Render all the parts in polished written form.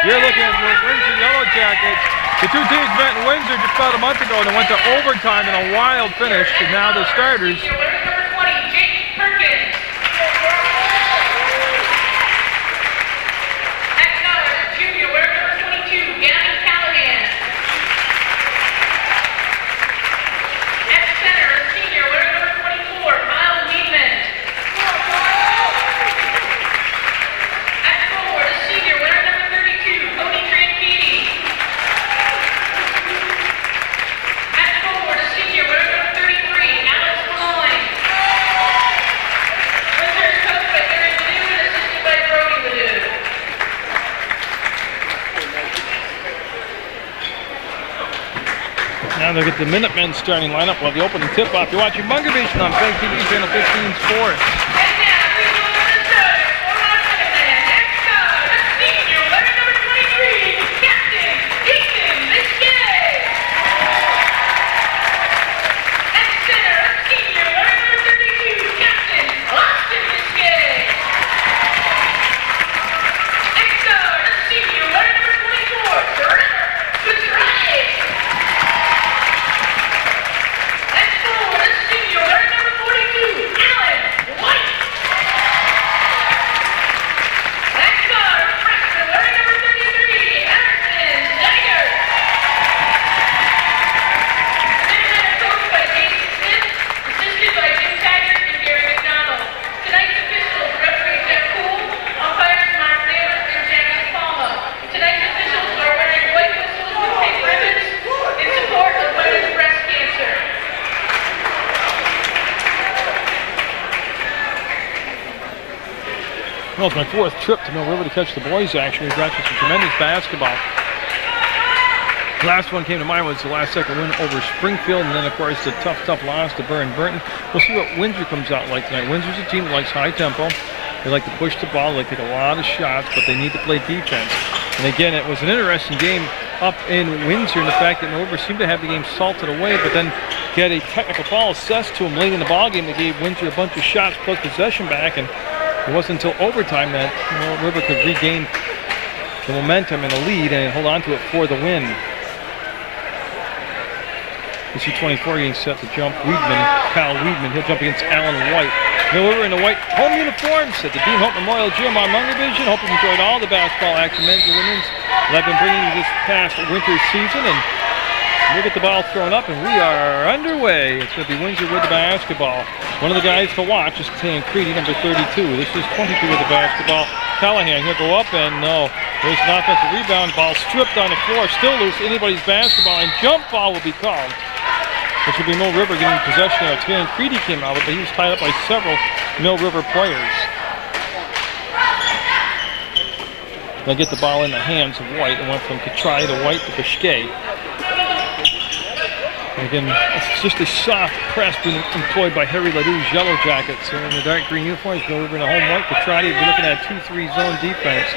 You're looking at the Windsor Yellow Jackets. The two teams met in Windsor just about a month ago and went to overtime in a wild finish. And now the starters. Now they'll get the Minutemen starting lineup while the opening tip-off. You're watching Munger Vision on PEGTV Channel 15 Sports. Well, it's my fourth trip to Mill River to catch the boys action. We've got some tremendous basketball. The last one came to mind was the last second win over Springfield, and then of course the tough loss to Burton. We'll see what Windsor comes out like tonight. Windsor's a team that likes high tempo. They like to push the ball, they like to take a lot of shots, but they need to play defense. And again, it was an interesting game up in Windsor in the fact that Mill River seemed to have the game salted away, but then get a technical foul assessed to them late in the ball game that gave Windsor a bunch of shots plus possession back, and it wasn't until overtime that Mill River could regain the momentum and the lead and hold on to it for the win. You see 24 getting set to jump. Kyle Weedman, he'll jump against Alan White. Mill River in the white home uniforms at the Dean Hope Memorial Gym on Munger Vision. Hope you've enjoyed all the basketball action, men's and women's, that I've been bringing you this past winter season. And we'll get the ball thrown up, and we are underway. It's going to be Windsor with the basketball. One of the guys to watch is Tancredi, number 32. This is 22 with the basketball. Callahan, he'll go up, and no. There's an offensive rebound. Ball stripped on the floor, still loose. Anybody's basketball, and jump ball will be called. This will be Mill River getting possession there. Tancredi came out, but he was tied up by several Mill River players. They'll get the ball in the hands of White. It went from Katrai to White to Bishke. Again, it's just a soft press being employed by Harry Ladou's Yellow Jackets. In the dark green uniforms, Mill River in a home white. Katrai, we're looking at a 2-3 zone defense.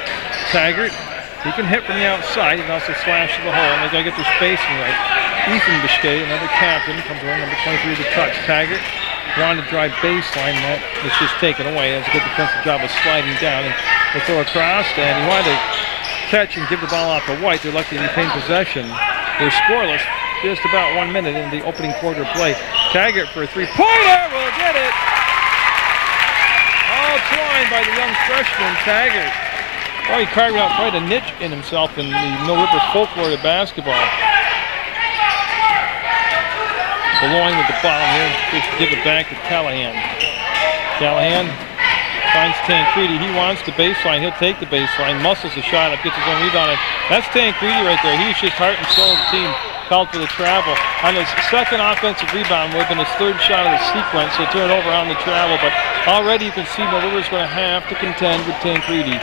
Taggart, he can hit from the outside. He can also slash to the hole, and they got to get their spacing right. Ethan Bishke, another captain, comes around, number 23 with the touch. Taggart wanted to drive baseline. That was just taken away. That's a good defensive job of sliding down. And they throw across, and he wanted to catch and give the ball out to White. They're lucky to retain possession. They're scoreless. Just about 1 minute in the opening quarter play. Taggart for a three-pointer will get it. All twined by the young freshman, Taggart. Oh, he carved out quite a niche in himself in the Mill River folklore of basketball. Beloin with the ball here, just to give it back to Callahan. Callahan finds Tancredi. He wants the baseline. He'll take the baseline, muscles the shot up, gets his own rebound. And that's Tancredi right there. He was just heart and soul of the team. Called for the travel. On his second offensive rebound would have been his third shot of the sequence, so turn over on the travel. But already you can see Mill River's going to have to contend with Tancredi.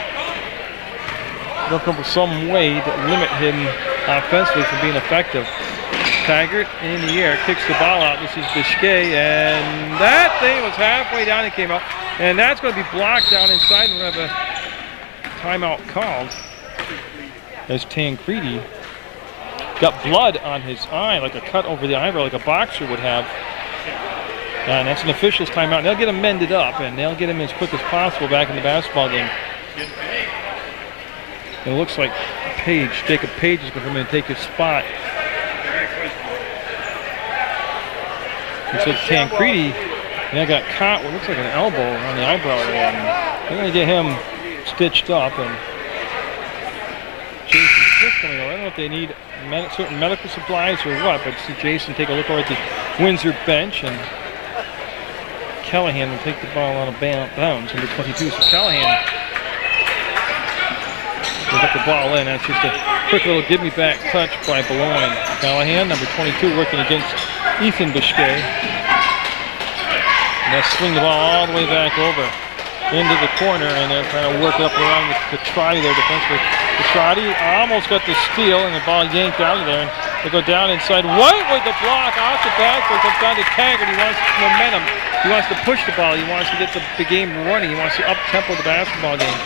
They'll come up with some way to limit him offensively from being effective. Taggart in the air, kicks the ball out. This is Bishke, and that thing was halfway down and came out. And that's going to be blocked down inside. We're going to have a timeout called as Tancredi got blood on his eye, like a cut over the eyebrow, like a boxer would have. And that's an official's timeout. And they'll get him mended up, and they'll get him as quick as possible back in the basketball game. And it looks like Jacob Page is going to come in and take his spot. And so Tancredi got caught what looks like an elbow around the eyebrow area. And they're going to get him stitched up. And Jason Smith coming over. I don't know if they need certain medical supplies or what, but see Jason take a look over at the Windsor bench, and Callahan will take the ball out of bounds, number 22. So Callahan will get the ball in. That's just a quick little give-me-back touch by Boulogne. Callahan, number 22, working against Ethan Biscay. And they'll swing the ball all the way back over into the corner, and they're trying to work up around with Petrati there defensively. Petrati almost got the steal, and the ball yanked out of there. They go down inside. White with the block off the backboard, comes down to Taggart. He wants momentum. He wants to push the ball. He wants to get the game running. He wants to up-tempo the basketball game.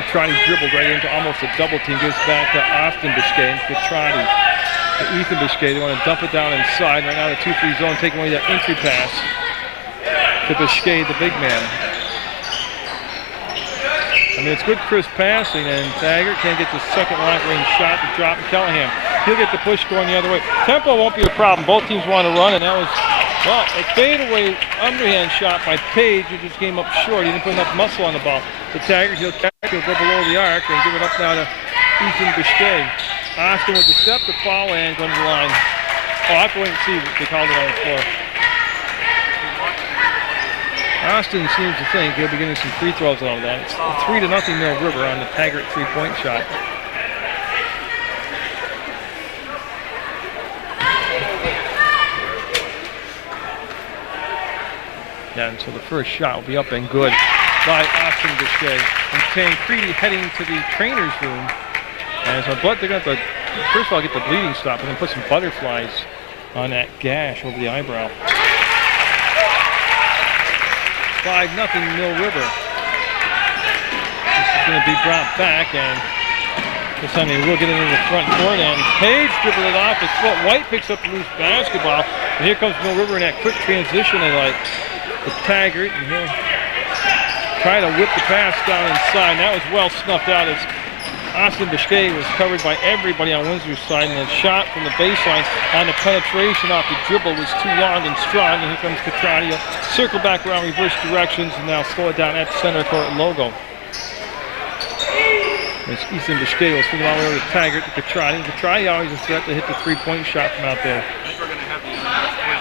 Petrati dribbled right into almost a double team. Gives back to Austin Biscay. And Petrati to Ethan Biscay. They want to dump it down inside. Right now the 2-3 zone, taking away that entry pass to Biscay, the big man. I mean, it's good crisp passing, and Taggart can't get the second long-range shot to drop Callahan. He'll get the push going the other way. Tempo won't be a problem. Both teams want to run, and that was, well, a fadeaway underhand shot by Page, who just came up short. He didn't put enough muscle on the ball. But Taggart, he'll go below the arc and give it up now to Ethan Biscay. Austin with the step to fall and go to the line. Oh, I have to wait and see what they called it on the floor. Austin seems to think he'll be getting some free throws out of that. It's 3-0 Mill River on the Taggart three-point shot. Yeah, and so the first shot will be up and good by Austin Biscay. And Tancredi heading to the trainer's room. And so they're going to have to, first of all, get the bleeding stopped and then put some butterflies on that gash over the eyebrow. 5-0 Mill River. This is going to be brought back, and this time they will get it into the front court, and Page dribbled it off his foot. White picks up the loose basketball, and here comes Mill River in that quick transition they like with Taggart, and he'll try to whip the pass down inside. And that was well snuffed out as Austin Biscay was covered by everybody on Windsor's side, and the shot from the baseline on the penetration off the dribble was too long and strong, and here comes Petrati. Circle back around reverse directions and now slow it down at the center court logo. As Ethan Biscay will swing all the way over to Taggart to Petrati. Petrati always a threat to hit the three-point shot from out there.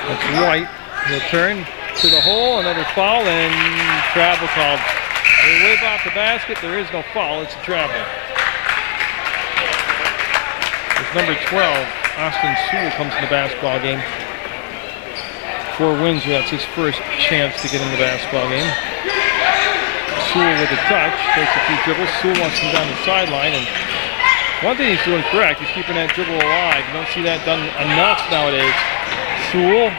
That's White. He'll turn to the hole, another foul, and travel called. They wave off the basket. There is no foul. It's a travel. It's number 12, Austin Sewell, comes in the basketball game for Windsor. That's his first chance to get in the basketball game. Sewell with a touch, takes a few dribbles. Sewell wants to come down the sideline, and one thing he's doing correct, he's keeping that dribble alive. You don't see that done enough nowadays. Sewell,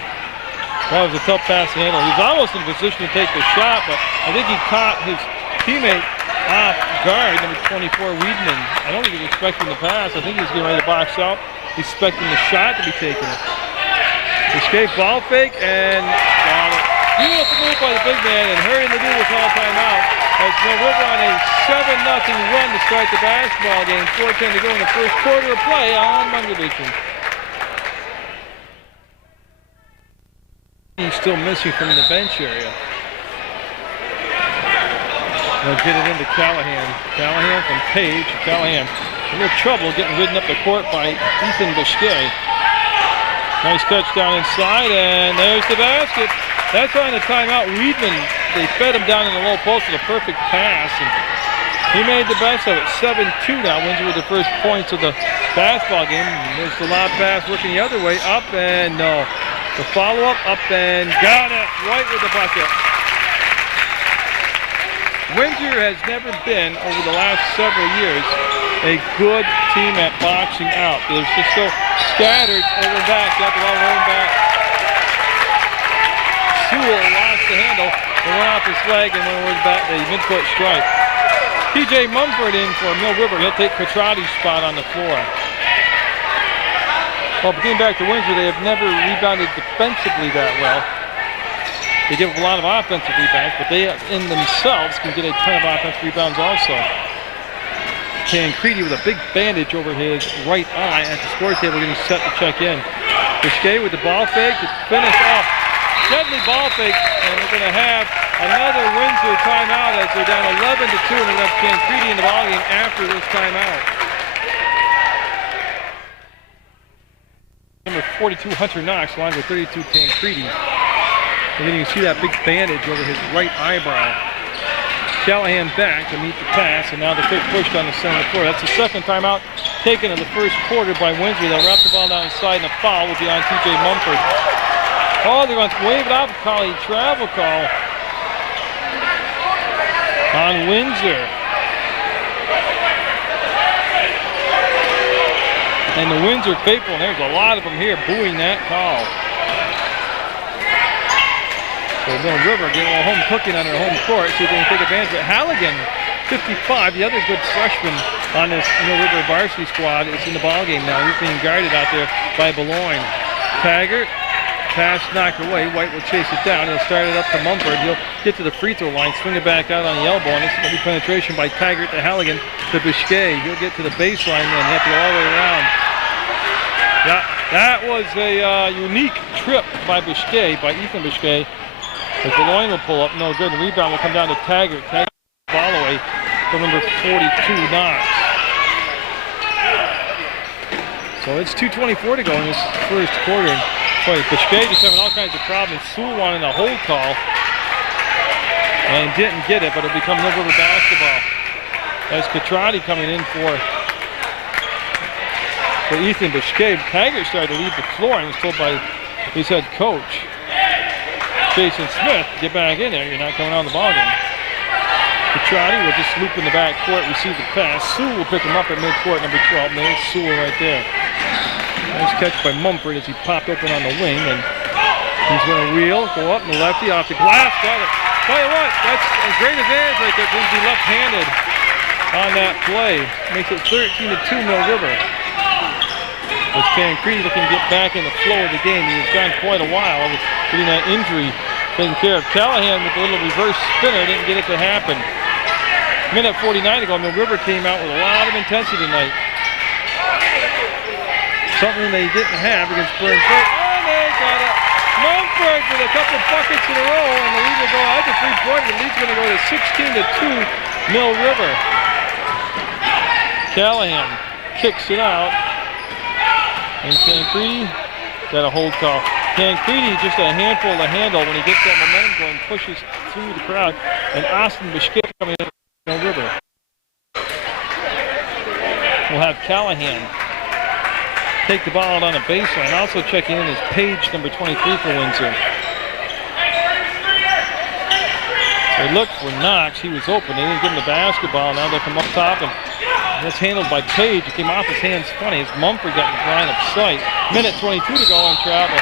that was a tough pass to handle. He was almost in a position to take the shot, but I think he caught his teammate off guard, number 24, Weedman. I don't think he was expecting the pass. I think he was getting ready to box out, expecting the shot to be taken. Escape ball fake, and got it. Beautiful move by the big man, and hurrying to do will call timeout. As Mill River on a 7-0 run to start the basketball game. 4:10 to go in the first quarter of play on Munger Edition. He's still missing from the bench area. They'll get it into Callahan. Callahan from Page. Callahan a little trouble getting ridden up the court by Ethan Biscay. Nice touch down inside, and there's the basket. That's on the timeout. Weedman, they fed him down in the low post with a perfect pass, and he made the best of it. 7-2 now. Windsor with the first points of the basketball game. And there's the lob pass working the other way. Up and no. The follow-up, up and got it. White with the bucket. Windsor has never been, over the last several years, a good team at boxing out. They're just so scattered over and back. Got the ball rolling back. Sewell lost the handle and went off his leg and went over the midcourt strike. TJ Mumford in for Mill River. He'll take Petrati's spot on the floor. Well, getting back to Windsor, they have never rebounded defensively that well. They give up a lot of offensive rebounds, but they in themselves can get a ton of offensive rebounds also. Tancredi with a big bandage over his right eye at the score table, getting set to check in. Biscay with the ball fake to finish off. Deadly ball fake, and we're going to have another Windsor timeout as they're down 11-2, and they're going to have Tancredi in the ballgame after this timeout. Number 42, Hunter Knox, along with 32, Tancredi. And then you can see that big bandage over his right eyebrow. Callahan back to meet the pass, and now the quick push down the center of the floor. That's the second timeout taken in the first quarter by Windsor. They'll wrap the ball down inside, and a foul will be on TJ Mumford. Oh, they're going to wave it off, call a travel call on Windsor. And the Windsor faithful, and there's a lot of them here booing that call. So Mill River getting a home cooking on their home court, see if they can take advantage of it. Halligan, 55, the other good freshman on this Mill River varsity squad, is in the ballgame now. He's being guarded out there by Boulogne. Taggart, pass knocked away. White will chase it down. He'll start it up to Mumford. He'll get to the free throw line, swing it back out on the elbow, and this is going to be penetration by Taggart to Halligan to Biscay. He'll get to the baseline and have to go all the way around. Yeah, that was a unique trip by Biscay, by Ethan Biscay. As Boulogne will pull up, no good. The rebound will come down to Taggart. Taggart ball away from number 42, Knox. So it's 2:24 to go in this first quarter. Boy, Biscay just having all kinds of problems. Sewell wanted a hold call and didn't get it, but it'll become Mill River basketball. As Catrati coming in for Ethan Biscay. Taggart started to leave the floor and was told by his head coach, Jason Smith, get back in there. You're not coming on the ballgame. Catrati will just loop in the back court, receive the pass. Sewell will pick him up at midcourt, number 12. And there's Sewell right there. Nice catch by Mumford as he popped open on the wing, and he's going to wheel, go up, and the lefty off the glass. Got it. Tell you what, that's a great advantage right there. Going to be left-handed on that play. Makes it 13-2 Mill River. As Tancredi looking to get back in the flow of the game. He's gone quite a while with getting that injury taken care of. Callahan with a little reverse spinner didn't get it to happen. Minute 49 to go. Mill River came out with a lot of intensity tonight. Something they didn't have against Burns. Oh, they got it. Mumford with a couple buckets in a row, and the lead will go out to 3-point. The lead's going to go to 16-2 Mill River. Callahan kicks it out. And Tancredi got a hold call. Tancredi just a handful to handle when he gets that momentum going, pushes through the crowd. And Austin Biscay coming in Mill River. We'll have Callahan take the ball out on the baseline. Also checking in is Page, number 23 for Windsor. They looked for Knox. He was open. They didn't give him the basketball. Now they'll come up top, and that's handled by Page. It came off his hands funny as Mumford got in the line of sight. Minute 22 to go on travel.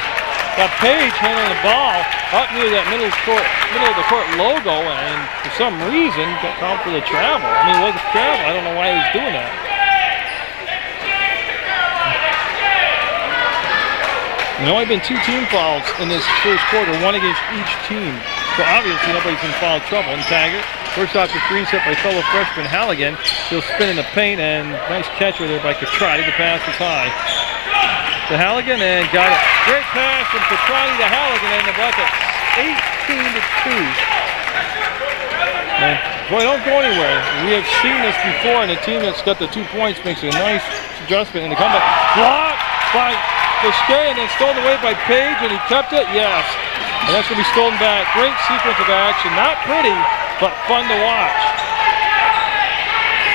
Got Page handling the ball up near that middle of the court logo, and for some reason got called for the travel. I mean, it was a travel. I don't know why he was doing that. There's only been 2 team fouls in this first quarter, one against each team. So obviously nobody's in foul trouble. And Taggart works off the screen set by fellow freshman Halligan. He'll spin in the paint, and nice catch there by Catrati. The pass is high to Halligan, and got it. Great pass from Catrati to Halligan, and the bucket. 18-2. And boy, don't go anywhere. We have seen this before, and the team that's got the 2 points makes a nice adjustment in the comeback. Blocked by Biscay, and then stolen away by Page, and he kept it. Yes. And that's going to be stolen back. Great sequence of action. Not pretty, but fun to watch.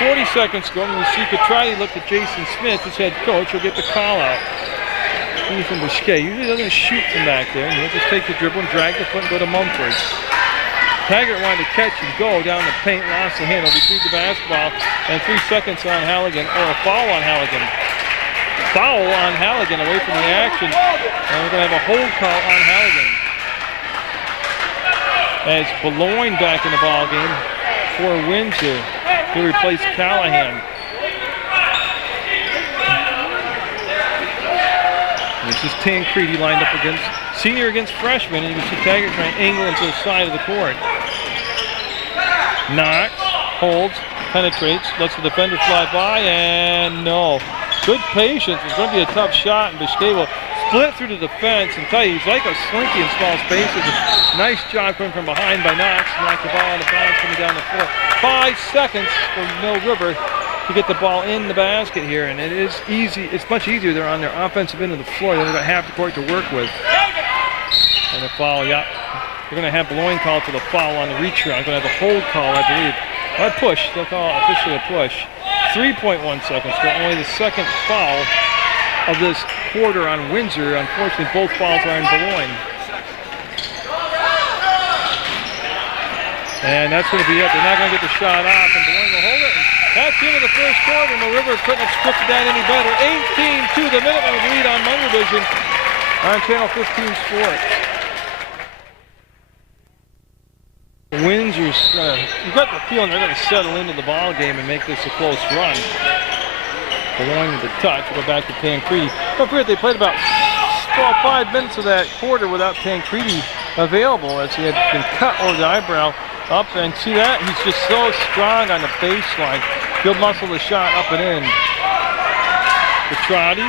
40 seconds ago, and we see Catrati look at Jason Smith, his head coach. He'll get the call out. Ethan Biscay usually doesn't shoot from back there, and he'll just take the dribble and drag the foot and go to Mumford. Taggart wanted to catch and go down the paint, lost the handle, retrieved the basketball, and 3 seconds on Halligan, or a foul on Halligan. Foul on Halligan away from the action, and we're going to have a hold call on Halligan. As Boulogne back in the ballgame for Windsor to replace Callahan. This is Tancredi lined up against senior against freshman, and you can see Taggart trying to angle into the side of the court. Knox holds, penetrates, lets the defender fly by, and no. Good patience. It's going to be a tough shot, and Biscay will split through the defense and tell you he's like a slinky in small spaces. Nice job coming from behind by Knox. Knocked the ball out of bounds coming down the floor. 5 seconds for Mill River to get the ball in the basket here, and it is easy. It's much easier. They're on their offensive end of the floor. They've got half the court to work with. And a foul, yeah. They're going to have Beloin called for the foul on the reach around. Going to have a hold call, I believe. Or a push. They'll call it officially a push. 3.1 seconds, but only the second foul of this quarter on Windsor. Unfortunately, both fouls are on Beloin. And that's going to be it. They're not going to get the shot off, and Beloin will hold it. And that's the end of the first quarter. Mill River couldn't have scripted that any better. 18-2, the Minutemen with lead on Munger Vision on Channel 15 Sports. Windsor's you got the feeling they're going to settle into the ball game and make this a close run. Beloin with the touch. We'll go back to Tancredi. Don't forget they played about 5 minutes of that quarter without Tancredi available, as he had been cut over the eyebrow up, and see that? He's just so strong on the baseline. He'll muscle the shot up and in. Petrati,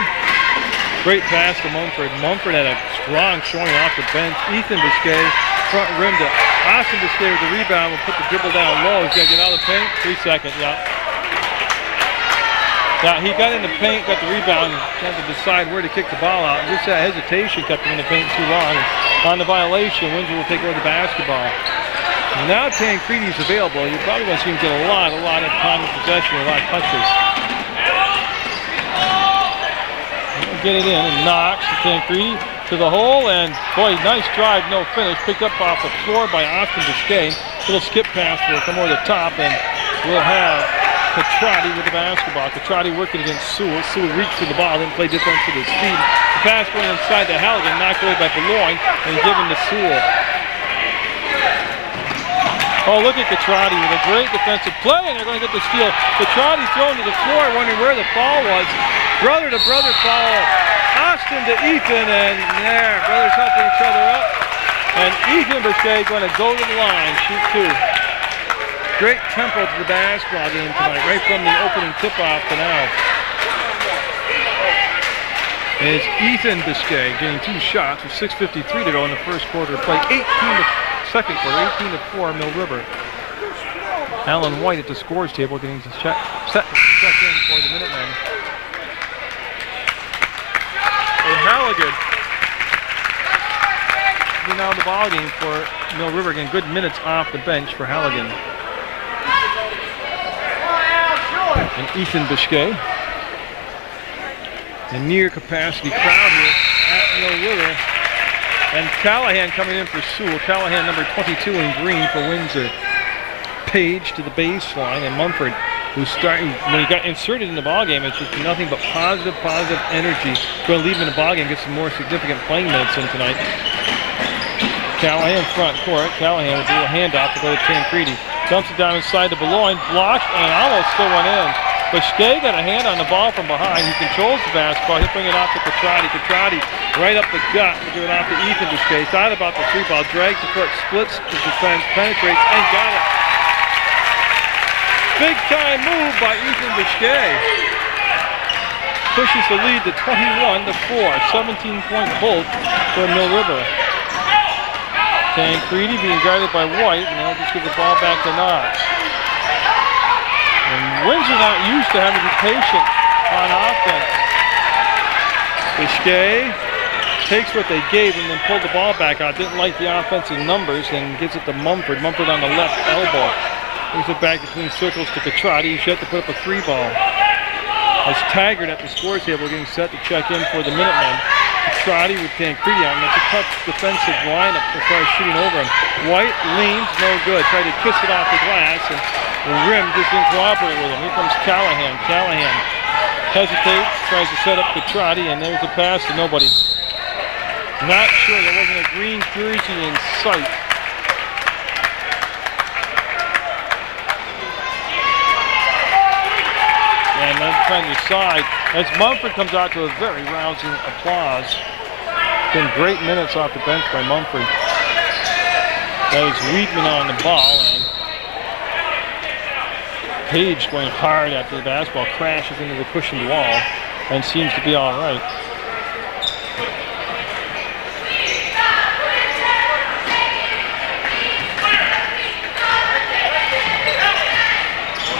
great pass to Mumford. Mumford had a strong showing off the bench. Ethan Biscay, front rim to Austin Biscay with the rebound. Will put the dribble down low. He's got to get out of the paint. 3 seconds, yeah. Now he got in the paint, got the rebound, had to decide where to kick the ball out. And just that hesitation kept him in the paint too long. On the violation, Windsor will take over the basketball. And now Tancredi's available. You're probably going to see him get a lot of time of possession, a lot of touches. Get it in, and Knox to Tancredi to the hole, and boy, nice drive, no finish. Picked up off the floor by Austin Biscay. Little skip pass will come over the top, and we'll have Petrati with the basketball. Petrati working against Sewell. Sewell reached for the ball, didn't play defense with his feet. The pass going inside to Halligan, knocked away by Beloin, and given to Sewell. Oh, look at Petrati with a great defensive play, and they're going to get the steal. Petrati thrown to the floor, wondering where the foul was. Brother to brother foul. Austin to Ethan, and there, brothers helping each other up. And Ethan Biscay going to go to the line, shoot 2. Great tempo to the basketball game tonight, right from the opening tip-off to now. Is Ethan Biscay getting 2 shots with 6:53 to go in the first quarter of play. Second quarter, 18-4, Mill River. Alan White at the scores table getting set to check in for the Minutemen. And Halligan is now the ball game for Mill River. Getting good minutes off the bench for Halligan. And Ethan Biscay. A near capacity crowd here at Mill River. And Callahan coming in for Sewell. Callahan number 22 in green for Windsor. Page to the baseline, and Mumford, who's starting, when he got inserted in the ballgame, it's just nothing but positive energy. Going to leave him in the ballgame, get some more significant playing minutes in tonight. Callahan front court. Callahan with a little handoff to go to Tancredi. Dumps it down inside to Beloin, blocked, and almost still went in. Biscay got a hand on the ball from behind. He controls the basketball. He'll bring it off to Petrati. Petrati right up the gut to give it off to Ethan Biscay. Thought about the 3-ball, drags the foot, splits the defense, penetrates, and got it. Big time move by Ethan Biscay. Pushes the lead to 21-4. 17-point hold for Mill River. Tancredi being guarded by White, and they'll just give the ball back to Knox. And Windsor not used to having to be patient on offense. Biscay takes what they gave and then pulled the ball back out. Didn't like the offensive numbers and gives it to Mumford. Mumford on the left elbow. Moves it back between circles to Petrati. He's yet to put up a 3-ball. As Taggart at the scores table getting set to check in for the Minutemen. Petrati with Tancredi on. That's a tough defensive lineup as far as shooting over him. White leans, no good. Tried to kiss it off the glass, and the rim just didn't cooperate with him. Here comes Callahan. Callahan hesitates, tries to set up Petrati, and there's a pass to nobody. Not sure, there wasn't a green jersey in sight. And then trying to decide as Mumford comes out to a very rousing applause. Been great minutes off the bench by Mumford. That is Wheatman on the ball, and Page going hard after the basketball crashes into the cushioned wall and seems to be all right.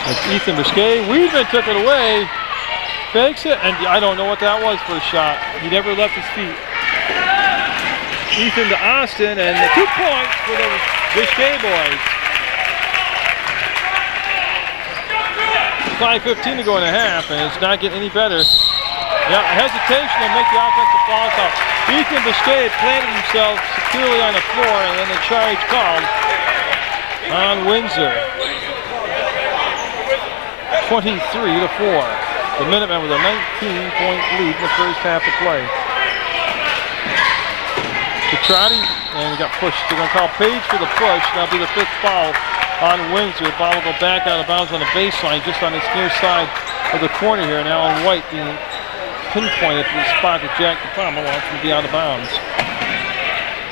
It's Ethan Biscay. Weidman took it away, fakes it, and I don't know what that was for a shot. He never left his feet. Ethan to Austin, and the 2 points for the Biscay boys. 5:15 to go in a half, and it's not getting any better. Yeah, hesitation to make the offensive foul call. Ethan Biscay planted himself securely on the floor, and then the charge called on Windsor. 23-4. The Minutemen with a 19-point lead in the first half of play. Petrati, and he got pushed. They're going to call Page for the push. That'll be the 5th foul on Windsor. The ball will go back out of bounds on the baseline, just on this near side of the corner here. And Alan White being pinpointed to the spot that Jack DePalma wants him to be out of bounds.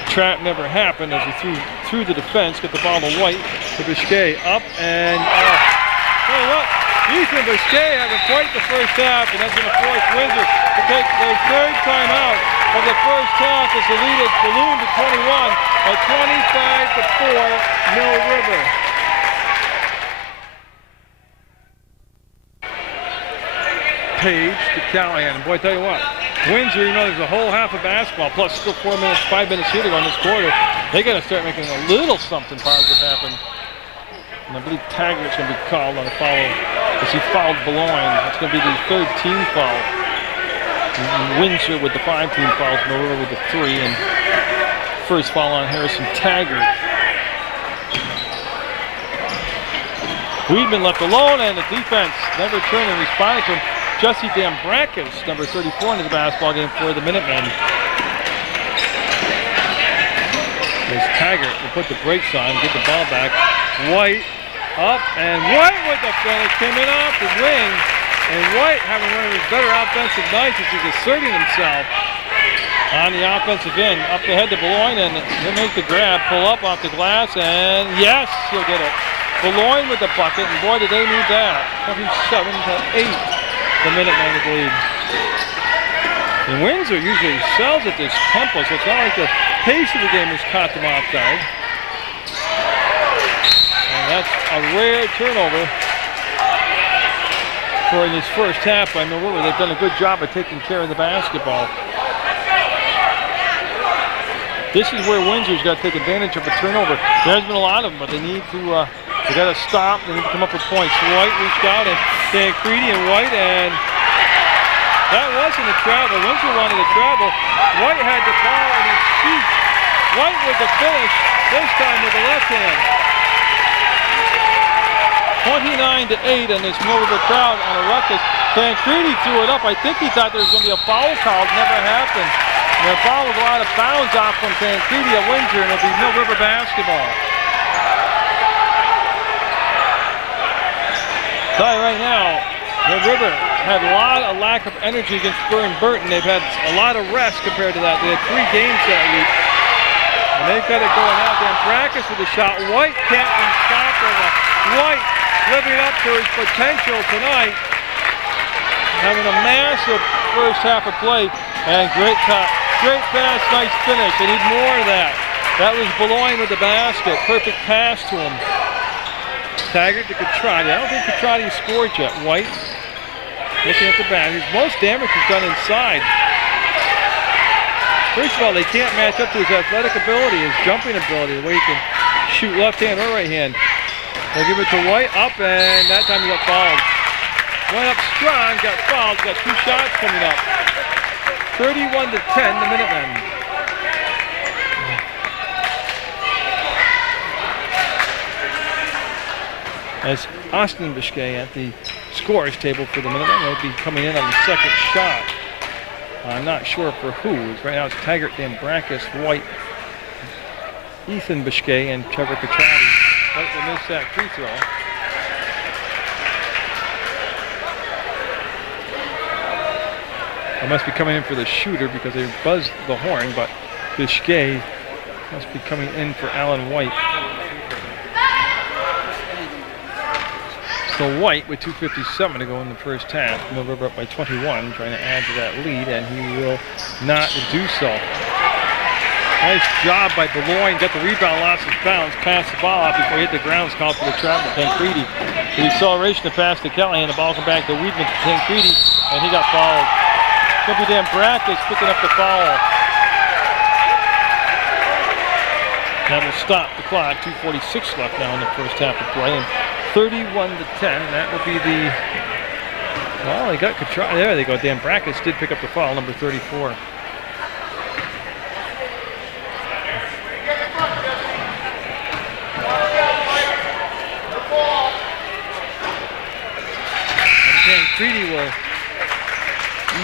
Trap never happened as he threw the defense, get the ball to White, to Biscay, up and tell you what, Ethan Biscay having quite the first half, and that's going to force Windsor to take their 3rd time out of the first half as the lead is ballooned to 21 at 25-4 Mill River. Page to Callahan. Boy, tell you what, Windsor, you know, there's a whole half of basketball, plus still 5 minutes here to go in this quarter. They got to start making a little something positive happen. And I believe Taggart's going to be called on a foul as he fouled Boulogne. It's going to be the 3rd team foul. Windsor with the 5 team fouls, Mill River with the 3, and first foul on Harrison Taggart. Weidman left alone, and the defense never turned and responded to him. Jesse Dambrakis, number 34 into the basketball game for the Minutemen. As Taggart will put the brakes on, get the ball back. White up, and White with the finish, came in off the wing. And White having one of his better offensive nights as he's asserting himself on the offensive end. Up ahead to Boulogne, and he'll make the grab, pull up off the glass, and yes, he'll get it. Boulogne with the bucket, and boy, did they need that. 27-8, the Minutemen with the lead. And Windsor usually sells at this tempo, so it's not like the pace of the game has caught them off guard. And that's a rare turnover for in this first half by Mill River. They've done a good job of taking care of the basketball. This is where Windsor's got to take advantage of a turnover. There has been a lot of them, but they need to, they got to stop. They need to come up with points. White reached out, and Tancredi and White, and that wasn't a travel. Windsor wanted to travel. White had the ball in his feet. White with the finish, this time with the left hand. 29-8 in this Mill River crowd on a ruckus. Tancredi threw it up. I think he thought there was going to be a foul called. Never happened. And the ball will go out of bounds off from Tancredi at Windsor, and it'll be Mill River basketball. I'll tell you right now, Mill River had a lot of lack of energy against Burn Burton. They've had a lot of rest compared to that. They had 3 games that week. And they've got it going out. Dambrakis with a shot. White can't be stopped. White living up to his potential tonight. Having a massive first half of play. And great cut. Great pass, nice finish. They need more of that. That was Boulogne with the basket. Perfect pass to him. Taggart to Petrati. I don't think Petrati scored yet. White looking at the back. Most damage is done inside. First of all, they can't match up to his athletic ability, his jumping ability, the way he can shoot left hand or right hand. They'll give it to White, up, and that time he got fouled. Went up strong, got fouled, got 2 shots coming up. 31-10, the Minutemen. As Austin Biscay at the scorers table for the Minutemen, will be coming in on the second shot. I'm not sure for who. Right now it's Taggart, Dambrakis, White, Ethan Biscay, and Trevor Petrati. White will miss that free throw. I must be coming in for the shooter because they buzzed the horn, but Biscay must be coming in for Alan White. So White with 2:57 to go in the first half. Mill River up by 21, trying to add to that lead, and he will not do so. Nice job by Beloin. Got the rebound, lost his bounce, passed the ball out before he hit the ground. Called for the trap to Tancredi. The acceleration to pass to Callahan. The ball come back to Weedman to Tancredi, and he got fouled. Could be Dan Brackett picking up the foul. That will stop the clock. 2:46 left now in the first half of play, and 31-10. And that will be the. Well, they got Catrati. There they go. Dan Brackett did pick up the foul, number 34. Tancredi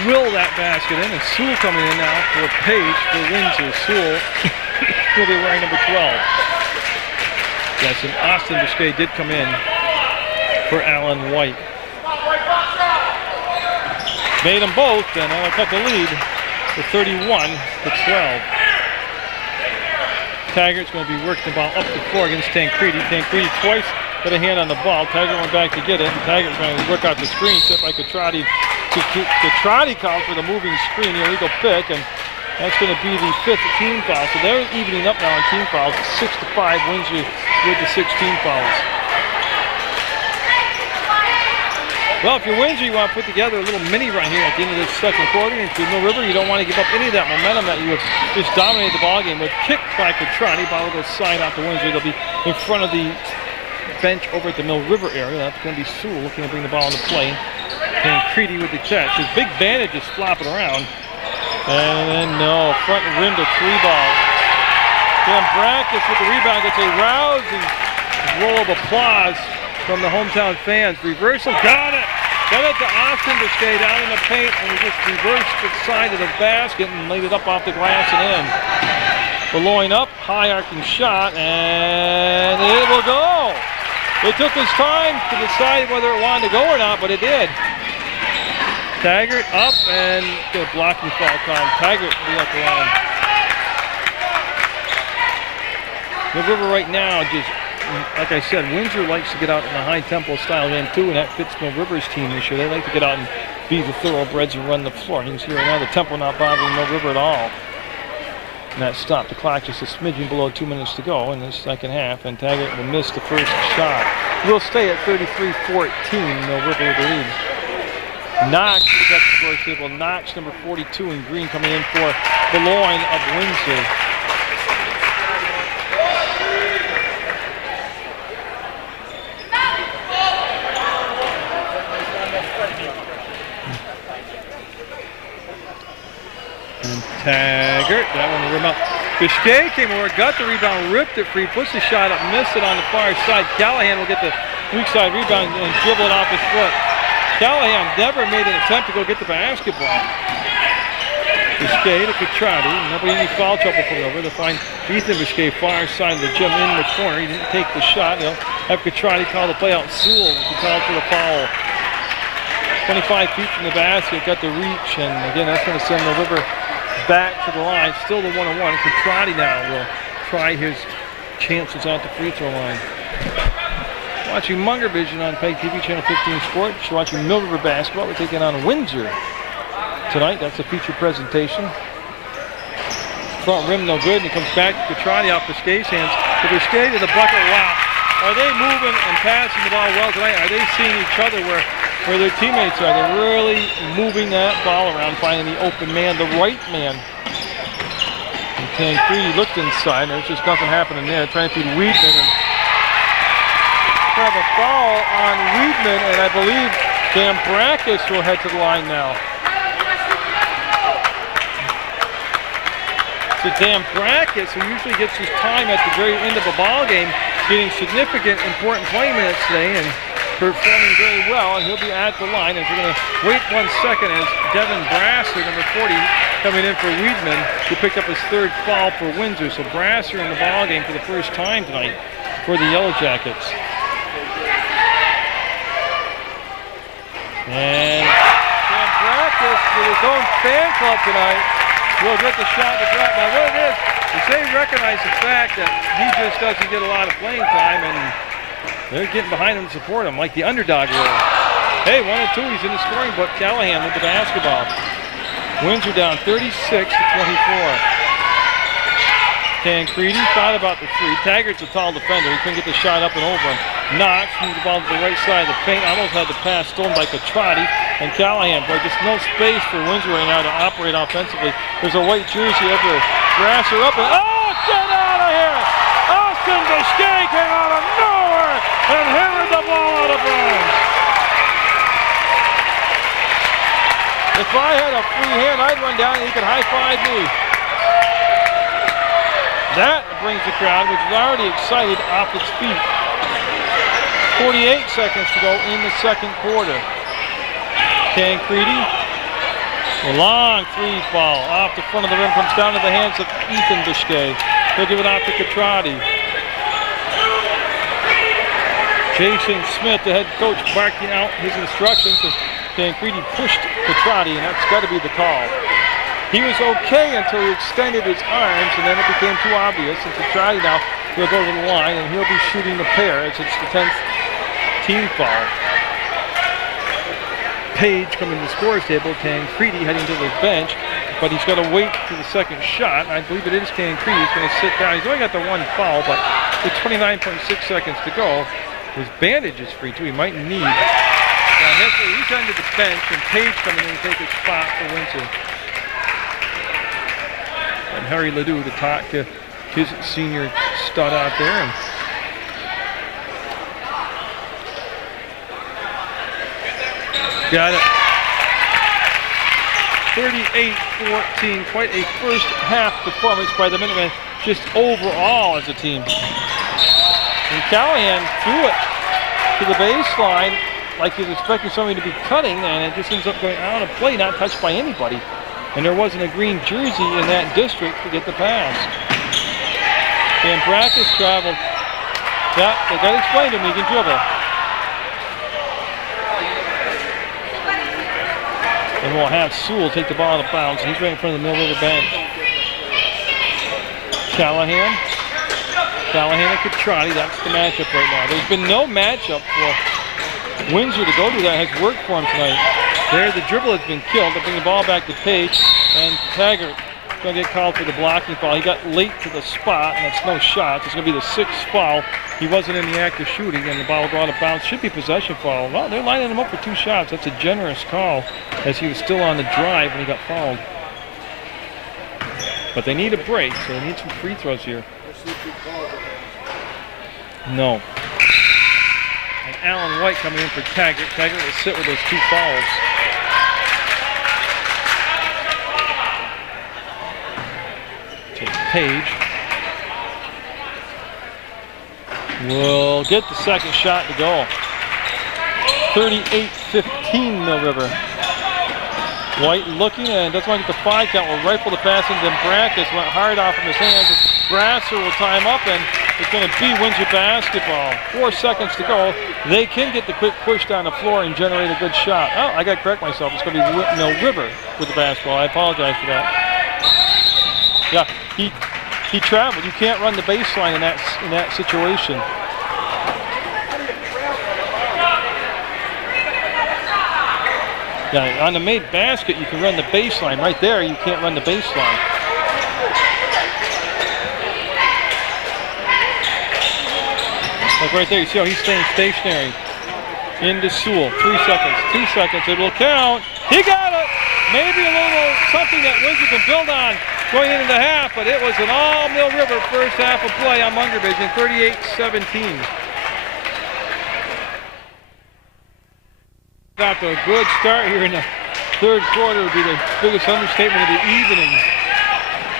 will that basket in, and Sewell coming in now for Page for Windsor. Sewell will be wearing number 12. Yes, and Austin Biscay did come in for Alan White. Made them both, and now cut the lead to 31-12. Taggart's going to be working the ball up the floor against Tancredi. Tancredi twice got a hand on the ball. Taggart went back to get it, and Taggart's going to work out the screen, set by Catrati. Catrati called for the moving screen, the illegal pick, and that's going to be the 5th team foul. So they're evening up now on team fouls. 6-5, Windsor with the 16 fouls. Well, if you're Windsor, you want to put together a little mini run here at the end of this second quarter. And if you're Mill River, you don't want to give up any of that momentum that you have just dominated the ballgame with. Kicked by Catrati, ball will go side out to Windsor. They'll be in front of the bench over at the Mill River area. That's going to be Sewell looking to bring the ball into play. Tancredi with the catch. His big bandage is flopping around. And then no, front rim to 3 ball. Dan Brackett with the rebound gets a rousing roll of applause from the hometown fans. Reversal, got it! Got it to Austin Biscay down in the paint, and he just reversed the side of the basket and laid it up off the glass and in. Beloin up, high arcing shot, and it will go! It took his time to decide whether it wanted to go or not, but it did. Taggart up and get a blocking foul call. Taggart will be at the line. The River right now just, like I said, Windsor likes to get out in a high tempo style game too, and that fits Mill River's team this year. They like to get out and be the thoroughbreds and run the floor. You can see right now the tempo not bothering Mill River at all. And that stopped the clock just a smidgen below 2 minutes to go in the second half, and Taggart will miss the first shot. We'll stay at 33-14, Mill River with the lead. Knox is at the score table. Knox, number 42, in green, coming in for Beloin of Windsor. And Taggart, that one rim up. Biscay came over, got the rebound, ripped it free, puts the shot up, missed it on the far side. Callahan will get the weak side rebound and dribble it off his foot. Callahan never made an attempt to go get the basketball. Biscay to Catrati. Nobody any foul trouble from over. They'll find Ethan Biscay far side of the gym in the corner. He didn't take the shot. They'll have Catrati call the play out. Sewell will be called for the foul. 25 feet from the basket, got the reach, and again, that's going to send the River back to the line. Still the 1-on-1. Catrati now will try his chances at the free throw line. Watching Munger Vision on PEGTV, Channel 15 Sports. You're watching Mill River basketball. We're taking on Windsor tonight. That's a feature presentation. Front rim no good, and he comes back to Catrati off Biscay's hands. To Biscay to the bucket. Wow. Are they moving and passing the ball well tonight? Are they seeing each other where their teammates are? They're really moving that ball around, finding the open man, the right man. And Tancredi looked inside, and there's just nothing happening there. Trying to feed Weedman, and have a foul on Weedman, and I believe Dan Brackett will head to the line now. So Dan Brackett, who usually gets his time at the very end of a ball game, getting significant, important play minutes today and performing very well, and he'll be at the line. As we're going to wait 1 second as Devin Brasser, number 40, coming in for Weedman, who picked up his 3rd foul for Windsor. So Brasser in the ball game for the first time tonight for the Yellow Jackets. And Dan Brackett with his own fan club tonight will get the shot to drop. Now what it is they recognize the fact that he just doesn't get a lot of playing time, and They're getting behind him to support him like the underdog role. Hey, 1-2, he's in the scoring book. Callahan with the basketball. Windsor down 36-24. Tancredi thought about the three. Taggart's a tall defender. He couldn't get the shot up and over him. Knox moved the ball to the right side of the paint. Almost had the pass stolen by Petrati. And Callahan, boy, just no space for Windsor right now to operate offensively. There's a white jersey everywhere. Grasser up and, oh, get out of here! Austin Biscay came out of nowhere and hammered the ball out of bounds. If I had a free hand, I'd run down and he could high-five me. That brings the crowd, which is already excited, off its feet. 48 seconds to go in the second quarter. Tancredi, a long three ball off the front of the rim, comes down to the hands of Ethan Biscay. He'll give it off to Petrati. Jason Smith, the head coach, barking out his instructions, and Tancredi pushed Petrati, and that's got to be the call. He was okay until he extended his arms, and then it became too obvious. And Petrati now will go to the line, and he'll be shooting the pair as it's the 10th team foul. Page coming to the scorer's table, Tancredi heading to the bench, but he's got to wait for the second shot. I believe it is Tancredi. He's going to sit down. He's only got the one foul, but with 29.6 seconds to go, his bandage is free too. He might need. He's under the bench, and Page coming in to take his spot for Windsor. And Harry Ledoux to talk to his senior stud out there. And got it. 38-14. Quite a first half performance by the Minutemen, just overall as a team. And Callahan threw it to the baseline like he was expecting somebody to be cutting, and it just ends up going out of play, not touched by anybody. And there wasn't a green jersey in that district to get the pass. Van Brackus traveled. Yeah, they got to explain to him he can dribble. And we'll have Sewell take the ball out of bounds. He's right in front of the Mill River bench. Callahan and Petrati, that's the matchup right now. There's been no matchup for Windsor to go to that has worked for him tonight. There, the dribble has been killed. They bring the ball back to Page, and Taggart going to get called for the blocking foul. He got late to the spot, and it's no shots. It's going to be the 6th foul. He wasn't in the act of shooting, and the ball will go out of bounds. Should be possession foul. Well, they're lining him up for 2 shots. That's a generous call, as he was still on the drive when he got fouled. But they need a break, so they need some free throws here. No. And Alan White coming in for Taggart. Taggart will sit with those 2 fouls. To Page. Will get the second shot to go. 38-15 Mill River. White looking and doesn't want to get the 5 count. Will rifle the pass into Brackus. Went hard off from his hands. Grasser will time up, and it's going to be Windsor basketball. 4 seconds to go. They can get the quick push down the floor and generate a good shot. Oh, I got to correct myself. It's going to be Mill River with the basketball. I apologize for that. Yeah, he traveled. You can't run the baseline in that situation. Yeah, on the made basket, you can run the baseline. Right there, you can't run the baseline. Like right there, you see how he's staying stationary. Into Sewell, 3 seconds, 2 seconds, it will count. He got it! Maybe a little something that Windsor can build on going into the half, but it was an all Mill River first half of play on Munger Vision, 38-17. Got a good start here in the third quarter. Would be the biggest understatement of the evening.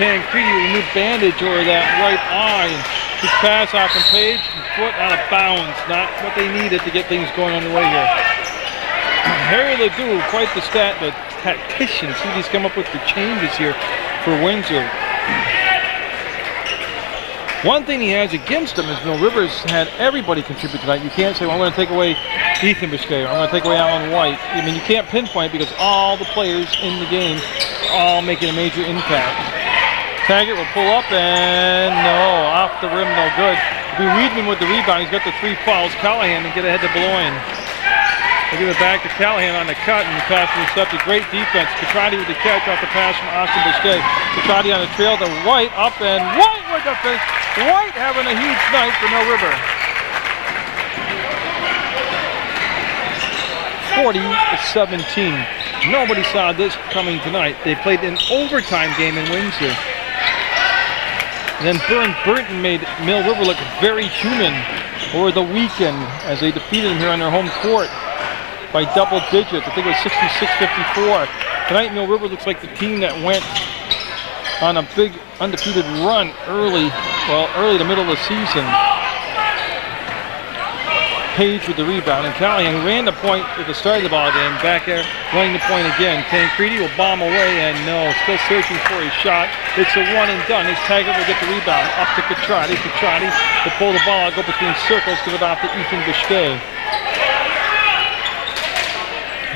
Tancredi with a new bandage over that right eye. And his pass off from Page, foot out of bounds. Not what they needed to get things going on the way here. Harry Ledoux, quite the tactician. See if he's come up with the changes here for Windsor. One thing he has against him is Mill River's had everybody contribute tonight. You can't say, well, I'm going to take away Ethan Biscay, or I'm going to take away Alan White. I mean, you can't pinpoint because all the players in the game are all making a major impact. Taggart will pull up and no, off the rim, no good. It'll be Weidman with the rebound. He's got the 3 fouls. Callahan and get ahead to Beloin. They give it back to Callahan on the cut, and the pass intercepted. Great defense. Petrati with the catch off the pass from Austin Biscay. Petrati on the trail to White, up and White with the finish. White having a huge night for Mill River. 40-17. Nobody saw this coming tonight. They played an overtime game in Windsor. And then Burton made Mill River look very human over the weekend as they defeated them here on their home court by double digits. I think it was 66-54. Tonight, Mill River looks like the team that went on a big undefeated run early to middle of the season. Page with the rebound, and Callahan ran the point at the start of the ball game. Back there, running the point again. Tancredi will bomb away, and no, still searching for his shot. It's a one and done. As Taggart will get the rebound up to Petrati. Petrati will pull the ball, go between circles, give it off to Ethan Biscay.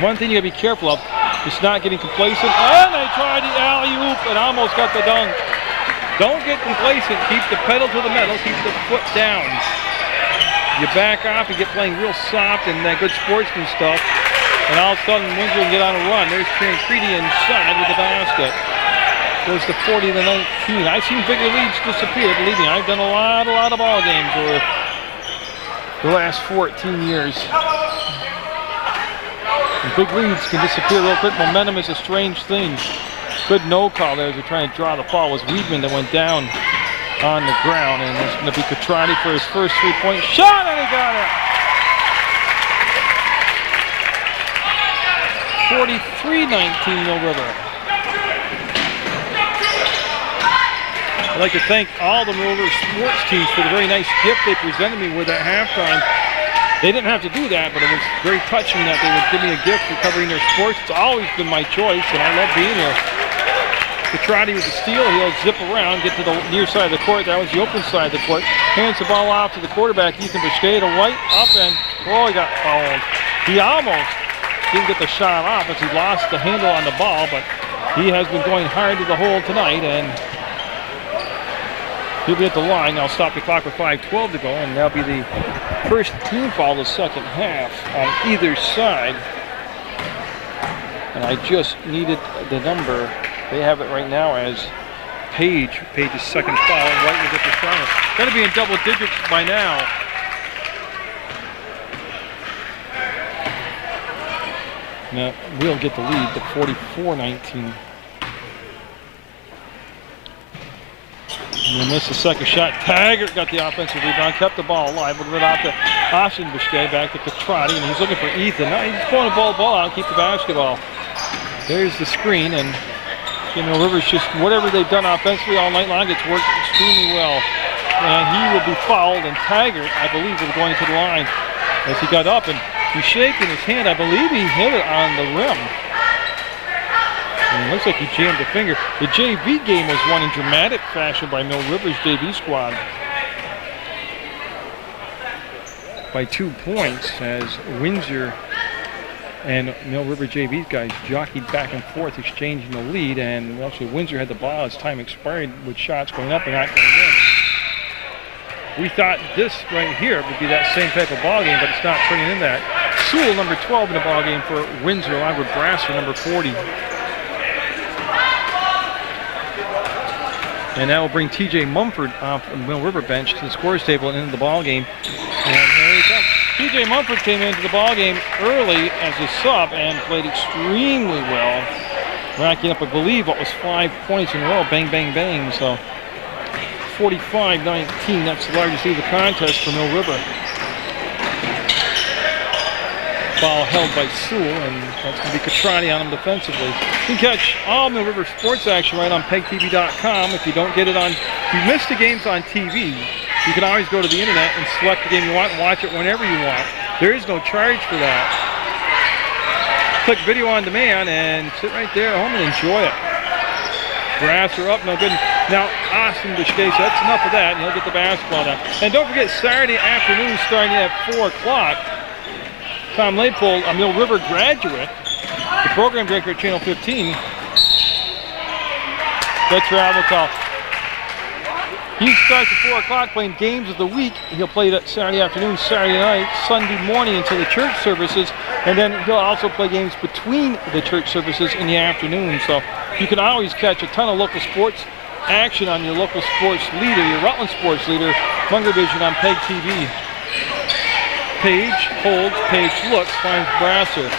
One thing you gotta be careful of is not getting complacent. And they tried the alley-oop and almost got the dunk. Don't get complacent. Keep the pedal to the metal. Keep the foot down. You back off and get playing real soft and good sportsman stuff, and all of a sudden Windsor will get on a run. There's Tancredi inside with the basket. Goes to 40-19. I've seen bigger leads disappear. Believe me, I've done a lot of ball games over the last 14 years. And big leads can disappear real quick. Momentum is a strange thing. Good no call there as they're trying to draw the foul. It was Weidman that went down on the ground, and it's going to be Petrati for his first 3-point shot, and he got it. 43-19 Mill River. I'd like to thank all the Mill River sports teams for the very nice gift they presented me with at halftime. They didn't have to do that, but it was very touching that they would give me a gift for covering their sports. It's always been my choice, and I love being here. Petrati with the steal, he'll zip around, get to the near side of the court. That was the open side of the court. Hands the ball off to the quarterback, Ethan Biscay, to White, up, and he got fouled. He almost didn't get the shot off as he lost the handle on the ball, but he has been going hard to the hole tonight, and he'll be at the line. I'll stop the clock with 5:12 to go, and that'll be the first team foul of the second half on either side. And I just needed the number. They have it right now as Page's second foul, and White will get the shot. Got to be in double digits by now. Now, we'll get the lead to 44-19. We'll miss the second shot. Taggart got the offensive rebound, kept the ball alive, but it out to Austin Biscay, back to Petrati, and he's looking for Ethan. Now he's pulling the ball out, keep the basketball. There's the screen, and Rivers just, whatever they've done offensively all night long, it's worked extremely well. And he will be fouled, and Taggart, I believe, will be going to the line as he got up, and he's shaking his hand. I believe he hit it on the rim. And it looks like he jammed a finger. The JV game was won in dramatic fashion by Mill River's JV squad by 2 points as Windsor and Mill River JV guys jockeyed back and forth, exchanging the lead, and actually Windsor had the ball as time expired with shots going up and not going in. We thought this right here would be that same type of ball game, but it's not turning in that. Sewell, number 12 in the ball game for Windsor, along with Brasser, number 40. And that will bring TJ Mumford off the Mill River bench to the scorers table and into the ball game. And here he comes. TJ Mumford came into the ball game early as a sub and played extremely well, racking up, I believe, what was 5 points in a row. Bang, bang, bang. So 45-19. That's the largest lead of the contest for Mill River. Ball held by Sewell, and that's going to be Catrati on him defensively. You can catch all Mill River sports action right on PEGTV.com. If you don't get it on, if you miss the games on TV, you can always go to the internet and select the game you want and watch it whenever you want. There is no charge for that. Click video on demand and sit right there at home and enjoy it. Brasser up, no good. Now Austin Biscay, so that's enough of that, and he'll get the basketball down. And don't forget, Saturday afternoon starting at 4 o'clock, Tom Laypole, a Mill River graduate, the program director at Channel 15, the travel call. He starts at 4 o'clock playing games of the week. He'll play that Saturday afternoon, Saturday night, Sunday morning until the church services, and then he'll also play games between the church services in the afternoon. So you can always catch a ton of local sports action on your local sports leader, your Rutland sports leader, Munger Vision on PEGTV. Page holds, Page looks, finds Brasser.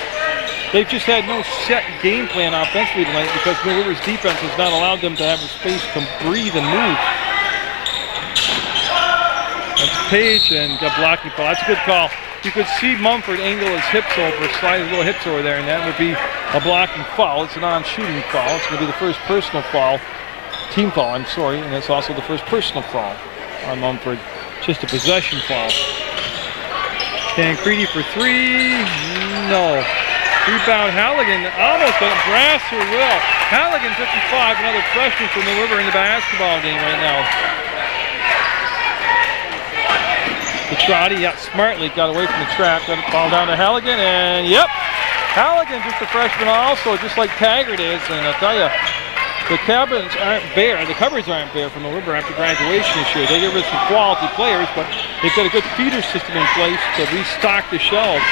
They've just had no set game plan offensively tonight because Mill River's defense has not allowed them to have the space to breathe and move. That's Page and a blocking foul. That's a good call. You could see Mumford angle his hips over, slide his little hips over there, and that would be a blocking foul. It's a non-shooting foul. It's going to be the first personal foul. Team foul, I'm sorry, and it's also the first personal foul on Mumford. Just a possession foul. Tancredi for three. No. Rebound Halligan. Almost, but Brasser will. Halligan 55, another freshman from the River in the basketball game right now. Petrotti, yeah, smartly got away from the trap. Got it ball down to Halligan, and yep. Halligan, just a freshman also, just like Taggart is, and I'll tell you, the cabins aren't bare, the cupboards aren't bare from the River after graduation this year. They get rid of some quality players, but they've got a good feeder system in place to restock the shelves.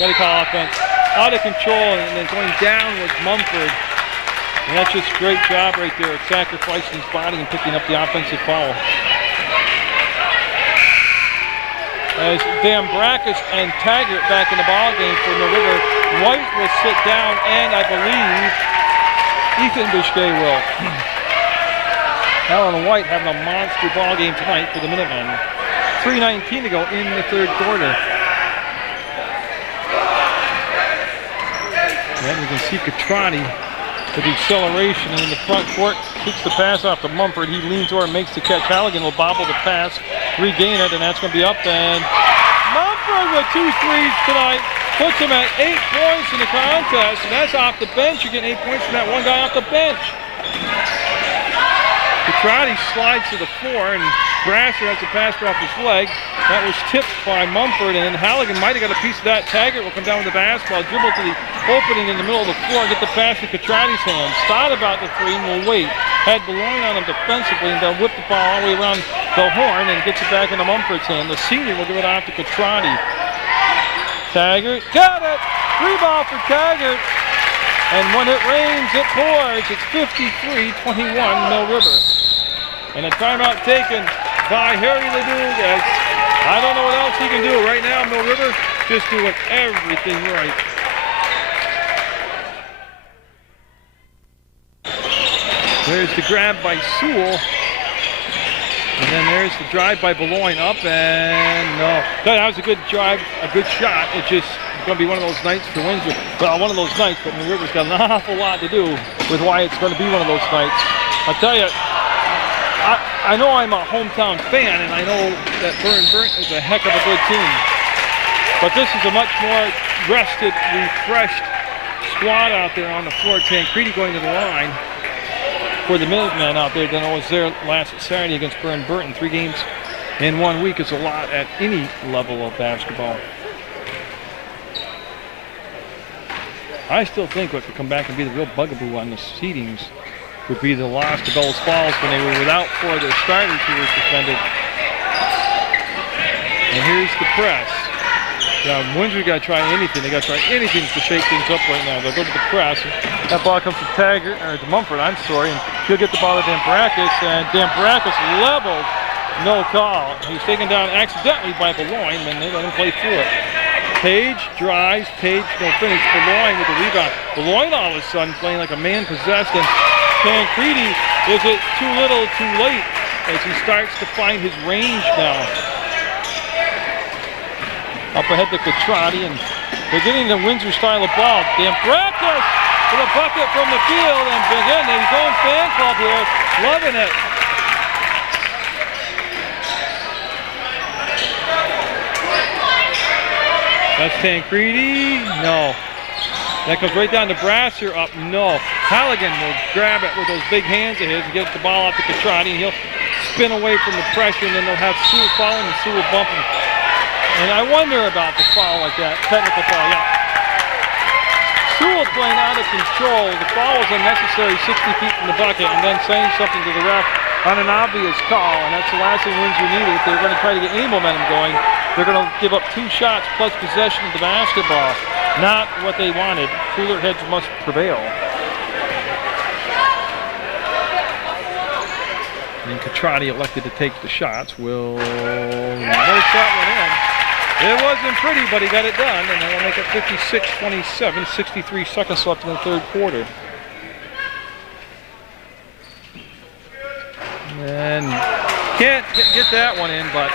Got to call offense out of control, and then going down was Mumford. And that's just a great job right there, sacrificing his body and picking up the offensive foul. As Dambrakis and Taggart back in the ball game for the River, White will sit down, and I believe Ethan Biscay will. Alan White having a monster ball game tonight for the Minutemen. 3:19 to go in the third quarter. And you can see Catrani with the acceleration in the front court. Kicks the pass off to Mumford. He leans over and makes the catch. Halligan will bobble the pass, regain it, and that's going to be up. And Mumford with 2 threes tonight. Puts him at 8 points in the contest, and that's off the bench. You're getting 8 points from that one guy off the bench. Petrotti slides to the floor, and Brasser has to pass it off his leg. That was tipped by Mumford, and Halligan might have got a piece of that. Taggart will come down with the basketball, dribble to the opening in the middle of the floor, get the pass to Petrotti's hands. Thought about the three and will wait. Had Beloin on him defensively, and then whip the ball all the way around the horn and gets it back into Mumford's hand. The senior will give it off to Petrotti. Taggart, got it! 3 ball for Taggart. And when it rains, it pours. It's 53-21 Mill River. And a timeout taken by Harry Leduc, as I don't know what else he can do. Right now, Mill River just doing everything right. There's the grab by Sewell. And then there's the drive by Beloin up, and no. That was a good drive, a good shot. It's just going to be one of those nights for Windsor. Well, one of those nights, but Mill River's got an awful lot to do with why it's going to be one of those nights. I'll tell you, I know I'm a hometown fan, and I know that Burnt is a heck of a good team. But this is a much more rested, refreshed squad out there on the floor. Tancredi going to the line for the Minutemen out there than I was there last Saturday against Burton. 3 games in 1 week is a lot at any level of basketball. I still think what could come back and be the real bugaboo on the seedings would be the loss to Bellows Falls when they were without 4 of their starters who were suspended. And here's the press. Now, Windsor got to try anything. They got to try anything to shake things up right now. They'll go to the press. That ball comes from Taggart, or to Mumford, I'm sorry, and he'll get the ball to Dambrakis, and Dambrakis leveled, no call. He's taken down accidentally by Beloin, and they let him play through it. Page drives, Page no finish. Beloin with the rebound. Beloin all of a sudden playing like a man possessed, and Tancredi, is it too little, too late, as he starts to find his range now. Up ahead to Catrati, and they're getting the Windsor style of ball. Dambrakis with a bucket from the field, and again, his own fan club here, loving it. That's Tancredi, no. That goes right down to Brasser, up, no. Halligan will grab it with those big hands of his and get the ball out to Catrati, and he'll spin away from the pressure, and then they'll have Sewell following, and Sewell bumping. And I wonder about the foul like that, technical foul, yeah. Sewell playing out of control. The foul was unnecessary, 60 feet from the bucket, and then saying something to the ref on an obvious call, and that's the last thing Windsor needed. If they're going to try to get any momentum going, they're going to give up 2 shots plus possession of the basketball. Not what they wanted. Cooler heads must prevail. And Catrati elected to take the shots. Will another shot went in. It wasn't pretty, but he got it done, and they'll make it 56-27, 63 seconds left in the third quarter. And can't get that one in, but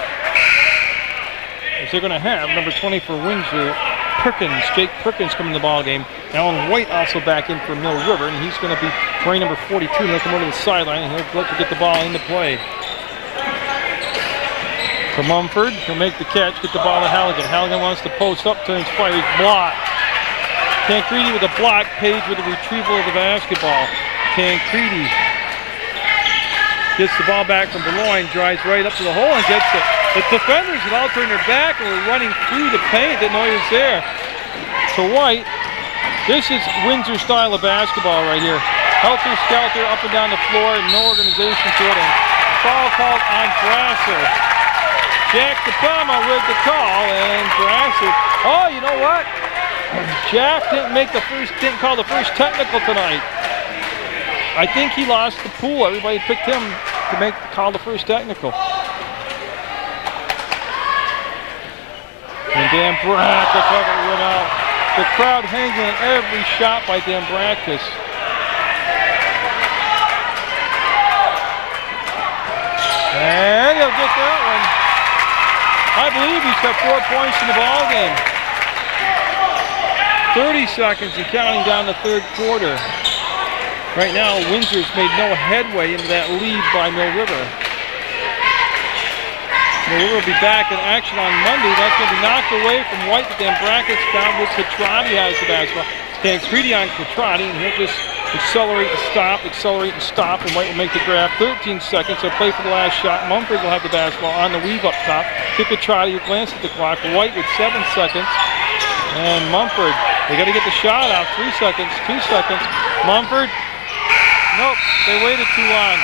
as they're going to have number 20 for Windsor, Perkins, Jake Perkins coming to the ball game. Alan White also back in for Mill River, and he's going to be wearing number 42, and he'll come over to the sideline, and he'll look to get the ball into play. For Mumford, he'll make the catch, get the ball to Halligan. Halligan wants to post up, turns fire, block. Tancredi with a block, Page with a retrieval of the basketball. Tancredi gets the ball back from Boulogne, drives right up to the hole and gets it. The defenders had all turned their back and were running through the paint, didn't know he was there. To White, this is Windsor style of basketball right here. Helter-skelter up and down the floor, no organization to it, and foul called on Brasser. Jack DePalma with the call, and Brasser, oh, you know what? Jack didn't call the first technical tonight. I think he lost the pool. Everybody picked him to call the first technical. And Dan Brackus went out. The crowd hanging on every shot by Dan Brackus. And he'll get that one. I believe he's got 4 points in the ball game. 30 seconds and counting down the third quarter. Right now, Windsor's made no headway into that lead by Mill River. Mill River will be back in action on Monday. That's going to be knocked away from White, but then Brackett's down with Catrati has the basketball. Tancredi on Catrati, and he'll just accelerate and stop, and White will make the grab. 13 seconds, so play for the last shot. Mumford will have the basketball on the weave up top. To Catrati, who glanced at the clock. White with 7 seconds. And Mumford, they got to get the shot out. 3 seconds, 2 seconds. Mumford. Nope, they waited too long.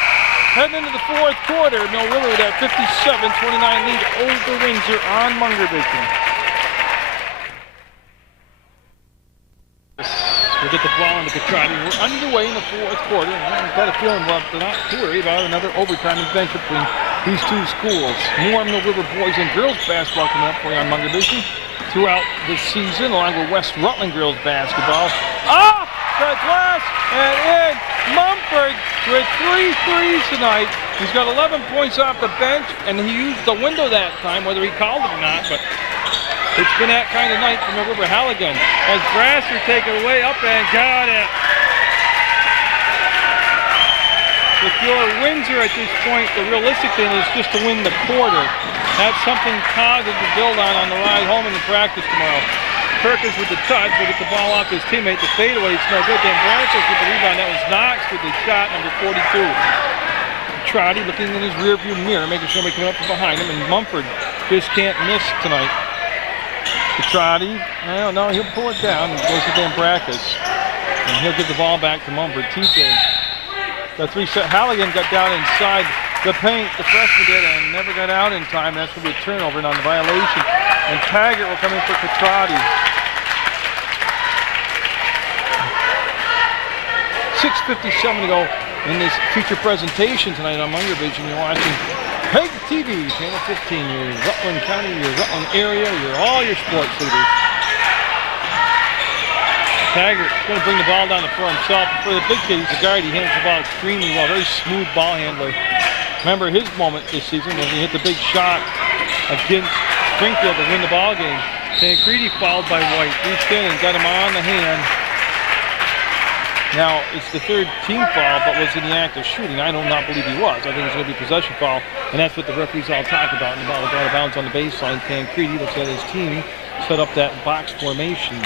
Heading into the fourth quarter, Mill River with that 57-29 lead over Windsor on Munger Vision. We'll get the ball into Catrati. We're underway in the fourth quarter, and I've got a feeling they're not too worried about another overtime adventure between these two schools. More Mill River boys and girls basketball coming up for you on Munger Vision throughout the season, along with West Rutland girls basketball. Off the glass and in. Mumford with 3 threes tonight. He's got 11 points off the bench, and he used the window that time, whether he called it or not, but it's been that kind of night from Mill River. Halligan as Brasser take it away, up and got it. If you're Windsor at this point, the realistic thing is just to win the quarter. Have something positive to build on the ride home in the practice tomorrow. Perkins with the touch, will get the ball off his teammate. The fadeaway, it's no good. Dan Brasser with the rebound. That was Knox with the shot, number 42. Trotty looking in his rearview mirror, making sure nobody coming up from behind him, and Mumford just can't miss tonight. Trotty, no, he'll pull it down. It goes to Dan Brackus, and he'll give the ball back to Mumford. TJ, got 3 set. Halligan got down inside the paint. The freshman did, and never got out in time. That's going to be a turnover and on the violation. And Taggart will come in for Catrati. 6:57 to go in this feature presentation tonight on Munger Vision. You're watching PEGTV, Channel 15, your Rutland County, your Rutland area, all your sports leaders. Taggart's going to bring the ball down the floor himself. For the big kid, he's a guard. He handles the ball extremely well. Very smooth ball handler. Remember his moment this season when he hit the big shot against Springfield to win the ball game. Tancredi fouled by White. Reached in and got him on the hand. Now, it's the third team foul, but was in the act of shooting. I do not believe he was. I think it's going to be possession foul, and that's what the referees all talk about. And the ball will go out of bounds on the baseline. Tancredi looks at his team, set up that box formation.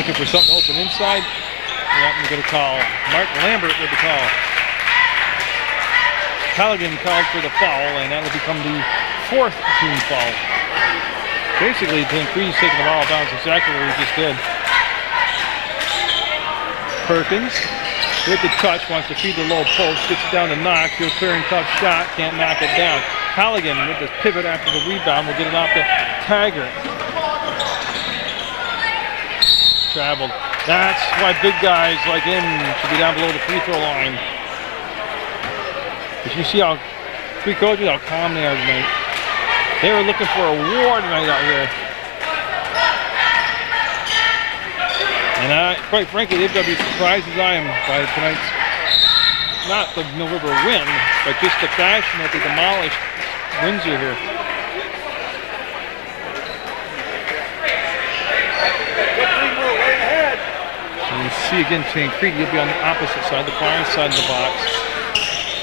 Looking for something open inside. Yeah, I'm going to call Mark Lambert with the call. Halligan called for the foul, and that will become the 4th team foul. Basically, Tancredi's taking the ball out of bounds exactly what he just did. Perkins with the touch, wants to feed the low post, gets it down to Knox, he'll turn, tough shot, can't knock it down. Halligan with the pivot after the rebound will get it off to Taggart. Traveled. That's why big guys like him should be down below the free throw line. Did you see how three coaches, how calm they are tonight? They were looking for a war tonight out here. And quite frankly, they've got to be surprised as I am by tonight's, not the Mill River win, but just the fashion that they demolished Windsor here. And you see again, Tancredi, you'll be on the opposite side, the far side of the box.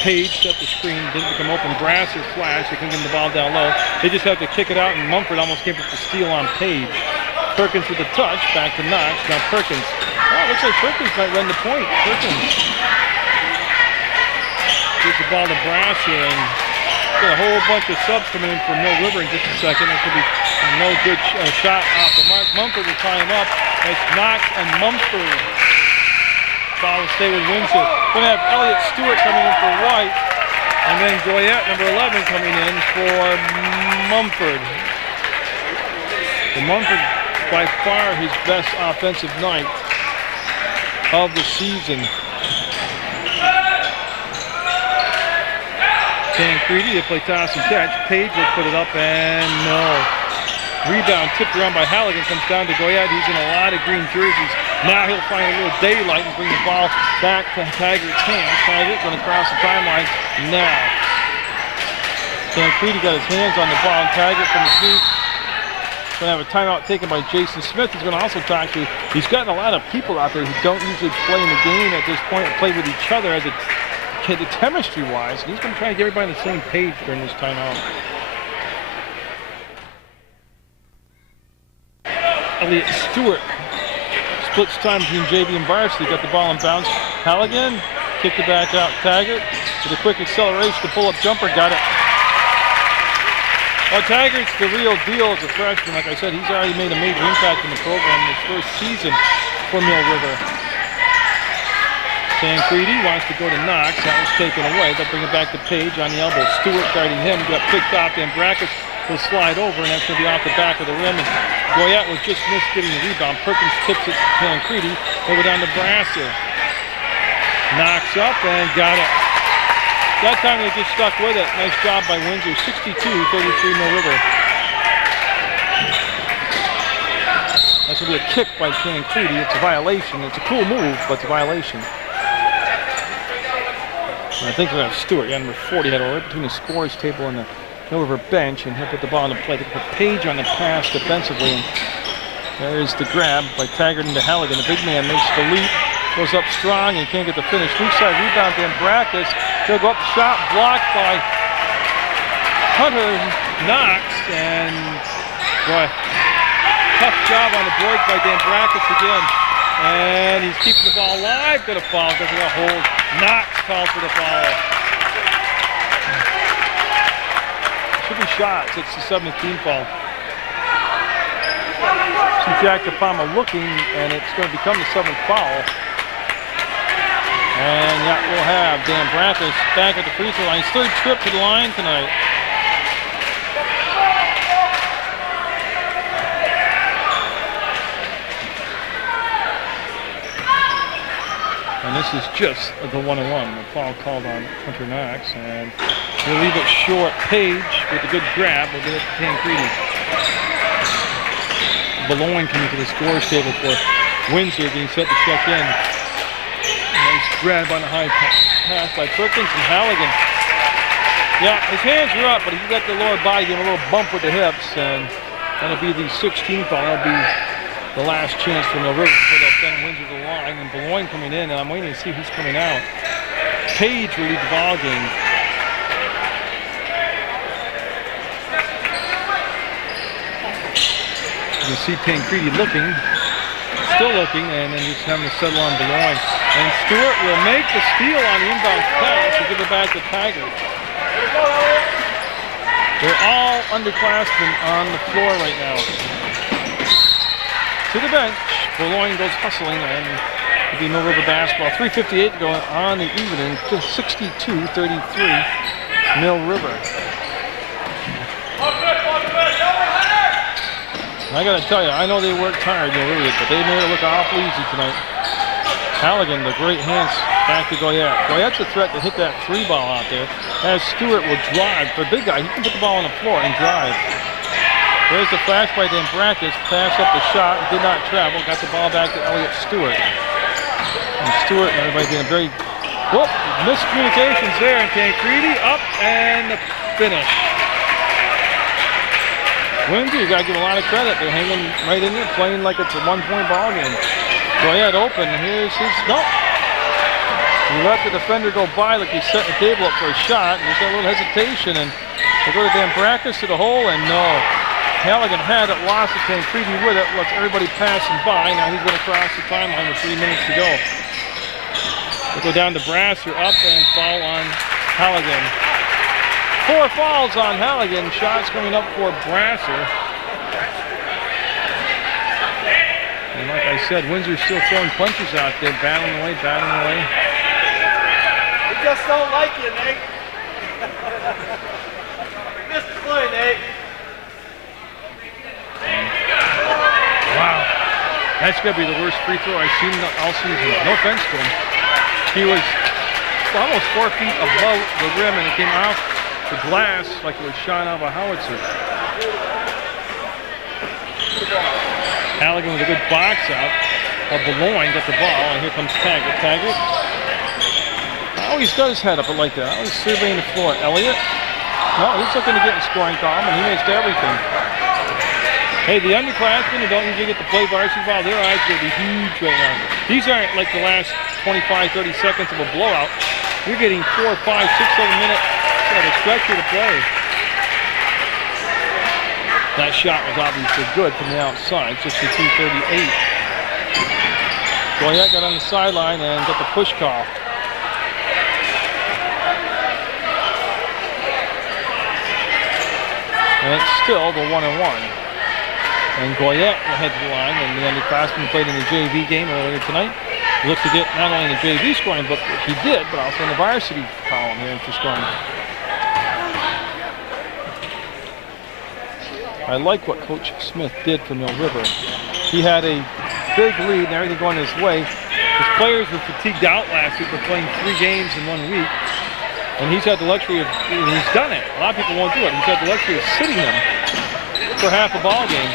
Page set the screen, didn't become open. Brasser flash, they couldn't get the ball down low. They just have to kick it out, and Mumford almost came up with the steal on Page. Perkins with the touch, back to Knox. Now Perkins. Oh, looks like Perkins might run the point. Perkins gives the ball to Brasser, and got a whole bunch of subs coming in for Mill River in just a second. That could be no good shot off the mark. Mumford will tie him up. It's Knox and Mumford. Foul will stay with Windsor. Going to have Elliott Stewart coming in for White, and then Goyette, number 11, coming in for Mumford. The Mumford, by far his best offensive night of the season. Tancredi, they play toss and catch. Page will put it up, and no. Rebound tipped around by Halligan, comes down to Goyette. He's in a lot of green jerseys. Now he'll find a little daylight and bring the ball back to Taggart's hands. Taggart going to cross the timeline now. Tancredi got his hands on the ball. Taggart from the sneak. Going to have a timeout taken by Jason Smith. He's going to also talk to, he's gotten a lot of people out there who don't usually play in the game at this point and play with each other as a chemistry-wise. He's going to try to get everybody on the same page during this timeout. Elliott Stewart splits time between JV and Varsity. Got the ball in bounce. Halligan kicked it back out. Taggart with a quick acceleration to pull up jumper. Got it. Well, Taggart's the real deal as a freshman. Like I said, he's already made a major impact in the program in his first season for Mill River. Tancredi wants to go to Knox. That was taken away. They'll bring it back to Page on the elbow. Stewart guarding him. Got picked off. Then Brackus will slide over, and that's going to be off the back of the rim. And Goyette was just missed getting the rebound. Perkins tips it to Tancredi. They go down to Brasser. Knocks up and got it. That time they just stuck with it. Nice job by Windsor. 62-33 Mill River. That's going to be a kick by Tancredi. It's a violation. It's a cool move, but it's a violation. And I think we're going to have Stewart. Yeah, number 40 had a right between the scores table and the Mill River bench, and he'll put the ball on the plate. They put Page on the pass defensively, and there's the grab by Taggart into Halligan. The big man makes the leap, goes up strong, and can't get the finish. Weak side rebound, then Brackus. He'll go up the shot, blocked by Hunter Knox, and boy, tough job on the boards by Dan Brackus again. And he's keeping the ball alive. Got a foul, doesn't got a hold. Knox called for the foul. Should be shots. It's the 17th foul. See Jack DePalma looking, and it's going to become the 7th foul. And that will have Dan Brackus back at the free throw line. His third trip to the line tonight. And this is just the 1-1. The foul called on Hunter Knox, and he'll leave it short. Page with a good grab will get it to Tancredi. Boulogne coming to the scores table for Windsor, getting set to check in. Nice grab on the high pass by Perkins and Halligan. Yeah, his hands are up, but he got the lower body, gave him a little bump with the hips, and that'll be the 16th foul. That'll be the last chance for Mill River before they'll send Windsor to the line. And Boulogne coming in, and I'm waiting to see who's coming out. Page will lead the ball game. You can see Tancredi looking, still looking, and then just having to settle on Boulogne. And Stewart will make the steal on the inbound pass to give it back to Taggart. They're all underclassmen on the floor right now. To the bench, Boulogne goes hustling, and It'll be Mill River basketball. 3:58 to go on the evening. 62-33 Mill River. I gotta tell you, I know they worked hard, Mill River, but they made it look awful easy tonight. Halligan, the great hands back to Goyette. Goyette's a threat to hit that 3 ball out there. As Stewart will drive. For a big guy, he can put the ball on the floor and drive. There's the flash by Dambrakis. Pass up the shot, did not travel. Got the ball back to Elliott Stewart. And Stewart and everybody getting very, whoop, miscommunications there. And Tancredi up and the finish. Windsor, you gotta give a lot of credit. They're hanging right in there, playing like it's a 1-point ball game. Goyette open, here's his, nope. He let the defender go by like he's setting the table up for a shot, and there's got a little hesitation, and they go to Dambrakis to the hole, and no. Halligan had it, lost it, Tancredi with it, lets everybody pass him by. Now he's gonna cross the timeline with 3 minutes to go. They go down to Brasser, up and foul on Halligan. 4 fouls on Halligan, shots coming up for Brasser. And like I said, Windsor's still throwing punches out there, battling away, battling away. We just don't like you, Nate. Missed the play, Nate. Wow, that's gonna be the worst free throw I've seen all season. No offense to him. He was almost 4 feet above the rim, and it came off the glass like it was shot out of a howitzer. Halligan with a good box out of Boulogne, got the ball, and here comes Taggart. Taggart always does head up it like that. Always surveying the floor. Elliott, no, he's looking to get in scoring column, and he missed everything. Hey, the underclassmen who don't usually get to play varsity ball, their eyes are going to be huge right now. These aren't like the last 25, 30 seconds of a blowout. You're getting 4, 5, 6, 7 minutes at a stretcher to play. That shot was obviously good from the outside, 62-38. Goyette got on the sideline and got the push call. And it's still the 1-1. And Goyette will head to the line, and the underclassmen played in the JV game earlier tonight. Looked to get not only in the JV scoring book, which he did, but also in the varsity column here for scoring. I like what Coach Smith did for Mill River. He had a big lead and everything going his way. His players were fatigued out last week. They're playing 3 games in 1 week. And he's had the luxury of, he's done it. A lot of people won't do it. He's had the luxury of sitting them for half a ball game.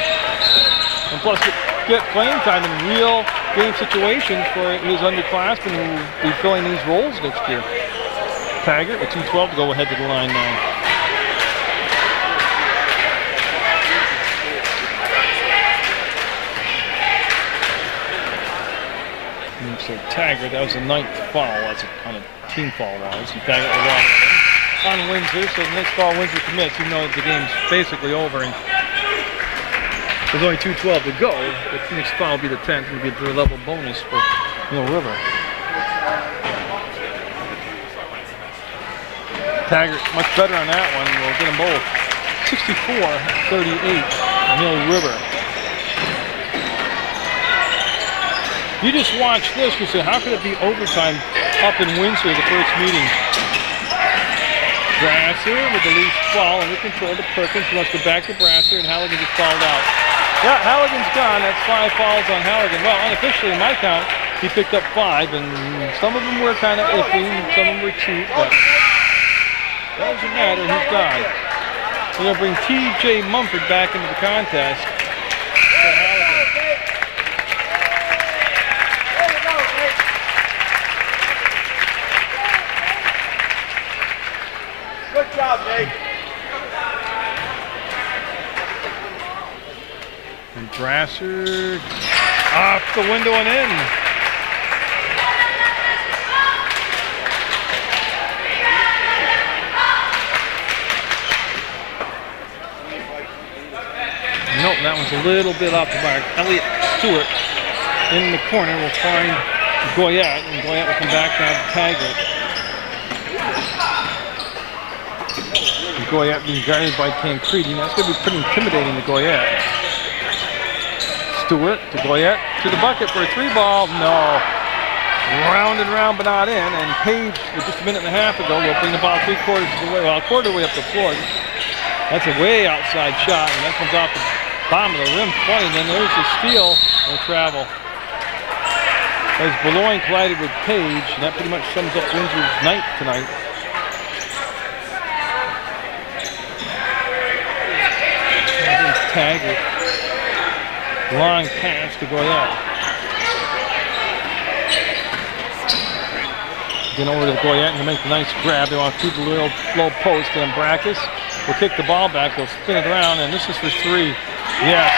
And plus get playing time in real game situations for his underclassmen who will be filling these roles next year. Taggart with 2:12 to go ahead to the line now. So Taggart, that was the 9th foul. That's on a team foul-wise. And Taggart will on Windsor. So the next foul Windsor commits, even though the game's basically over. And there's only 2:12 to go. The next foul will be the 10th. It'll be a level bonus for Mill River. Taggart much better on that one. We'll get them both. 64-38 Mill River. You just watch this, you say, how could it be overtime up in Windsor the first meeting? Brasser with the loose ball under control to Perkins. He wants to go back to Brasser, and Halligan just fouled out. Yeah, Halligan's gone. That's 5 fouls on Halligan. Well, unofficially, in my count, he picked up 5, and some of them were kind of iffy, and some of them were cheap, but it doesn't matter. He's gone. We're going to bring T.J. Mumford back into the contest. Good job, Nate. And Brasser off the window and in. Nope, that one's a little bit off the mark. Elliott Stewart in the corner will find Goyette, and Goyette will come back down to Taggart. Goyette being guarded by Tancredi. That's going to be pretty intimidating to Goyette. Stewart to Goyette to the bucket for a 3 ball. No. Round and round, but not in. And Page, with just a minute and a half ago, will bring the ball 3/4 of the way, well, a quarter of the way up the floor. That's a way outside shot, and that comes off the bottom of the rim, funny. And then there's the steal and travel. As Boulogne collided with Page, and that pretty much sums up Windsor's night tonight. Tag it. Long pass to Goyette. Get over to Goyette and he'll make a nice grab. They want to keep a little low post. And Brackus will kick the ball back. They'll spin it around, and this is for 3. Yes.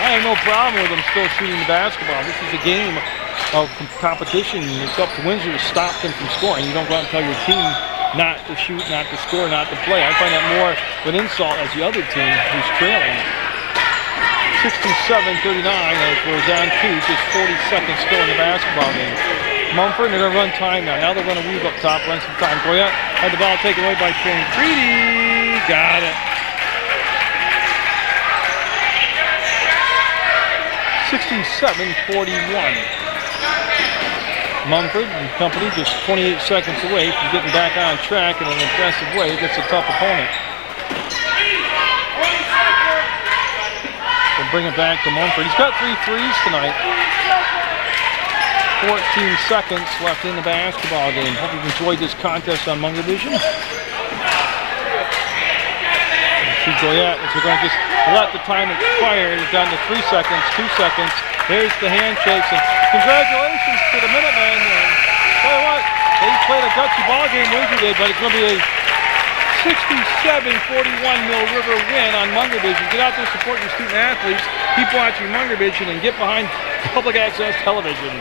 I have no problem with them still shooting the basketball. This is a game of competition. It's up to Windsor to stop them from scoring. You don't go out and tell your team not to shoot, not to score, not to play. I find that more of an insult as the other team who's trailing. 67-39 as we're down 2, just 40 seconds still in the basketball game. Mumford, they're going to run time now. Now they're going to weave up top, run some time. Goyette had the ball taken away by Tancredi. Got it. 67-41. Mumford and company just 28 seconds away from getting back on track in an impressive way against a tough opponent. We'll bring it back to Mumford. He's got 3 threes tonight. 14 seconds left in the basketball game. Hope you've enjoyed this contest on Munger Vision. See Goyette as we're going to just let the time expire. It's down to 3 seconds, 2 seconds. There's the handshakes, and congratulations to the Minutemen. And tell you what, they played a gutsy ball game, Windsor did, but it's going to be a 67-41 Mill River win on Munger Vision. Get out there, support your student athletes, keep watching Munger Vision, and get behind public access television.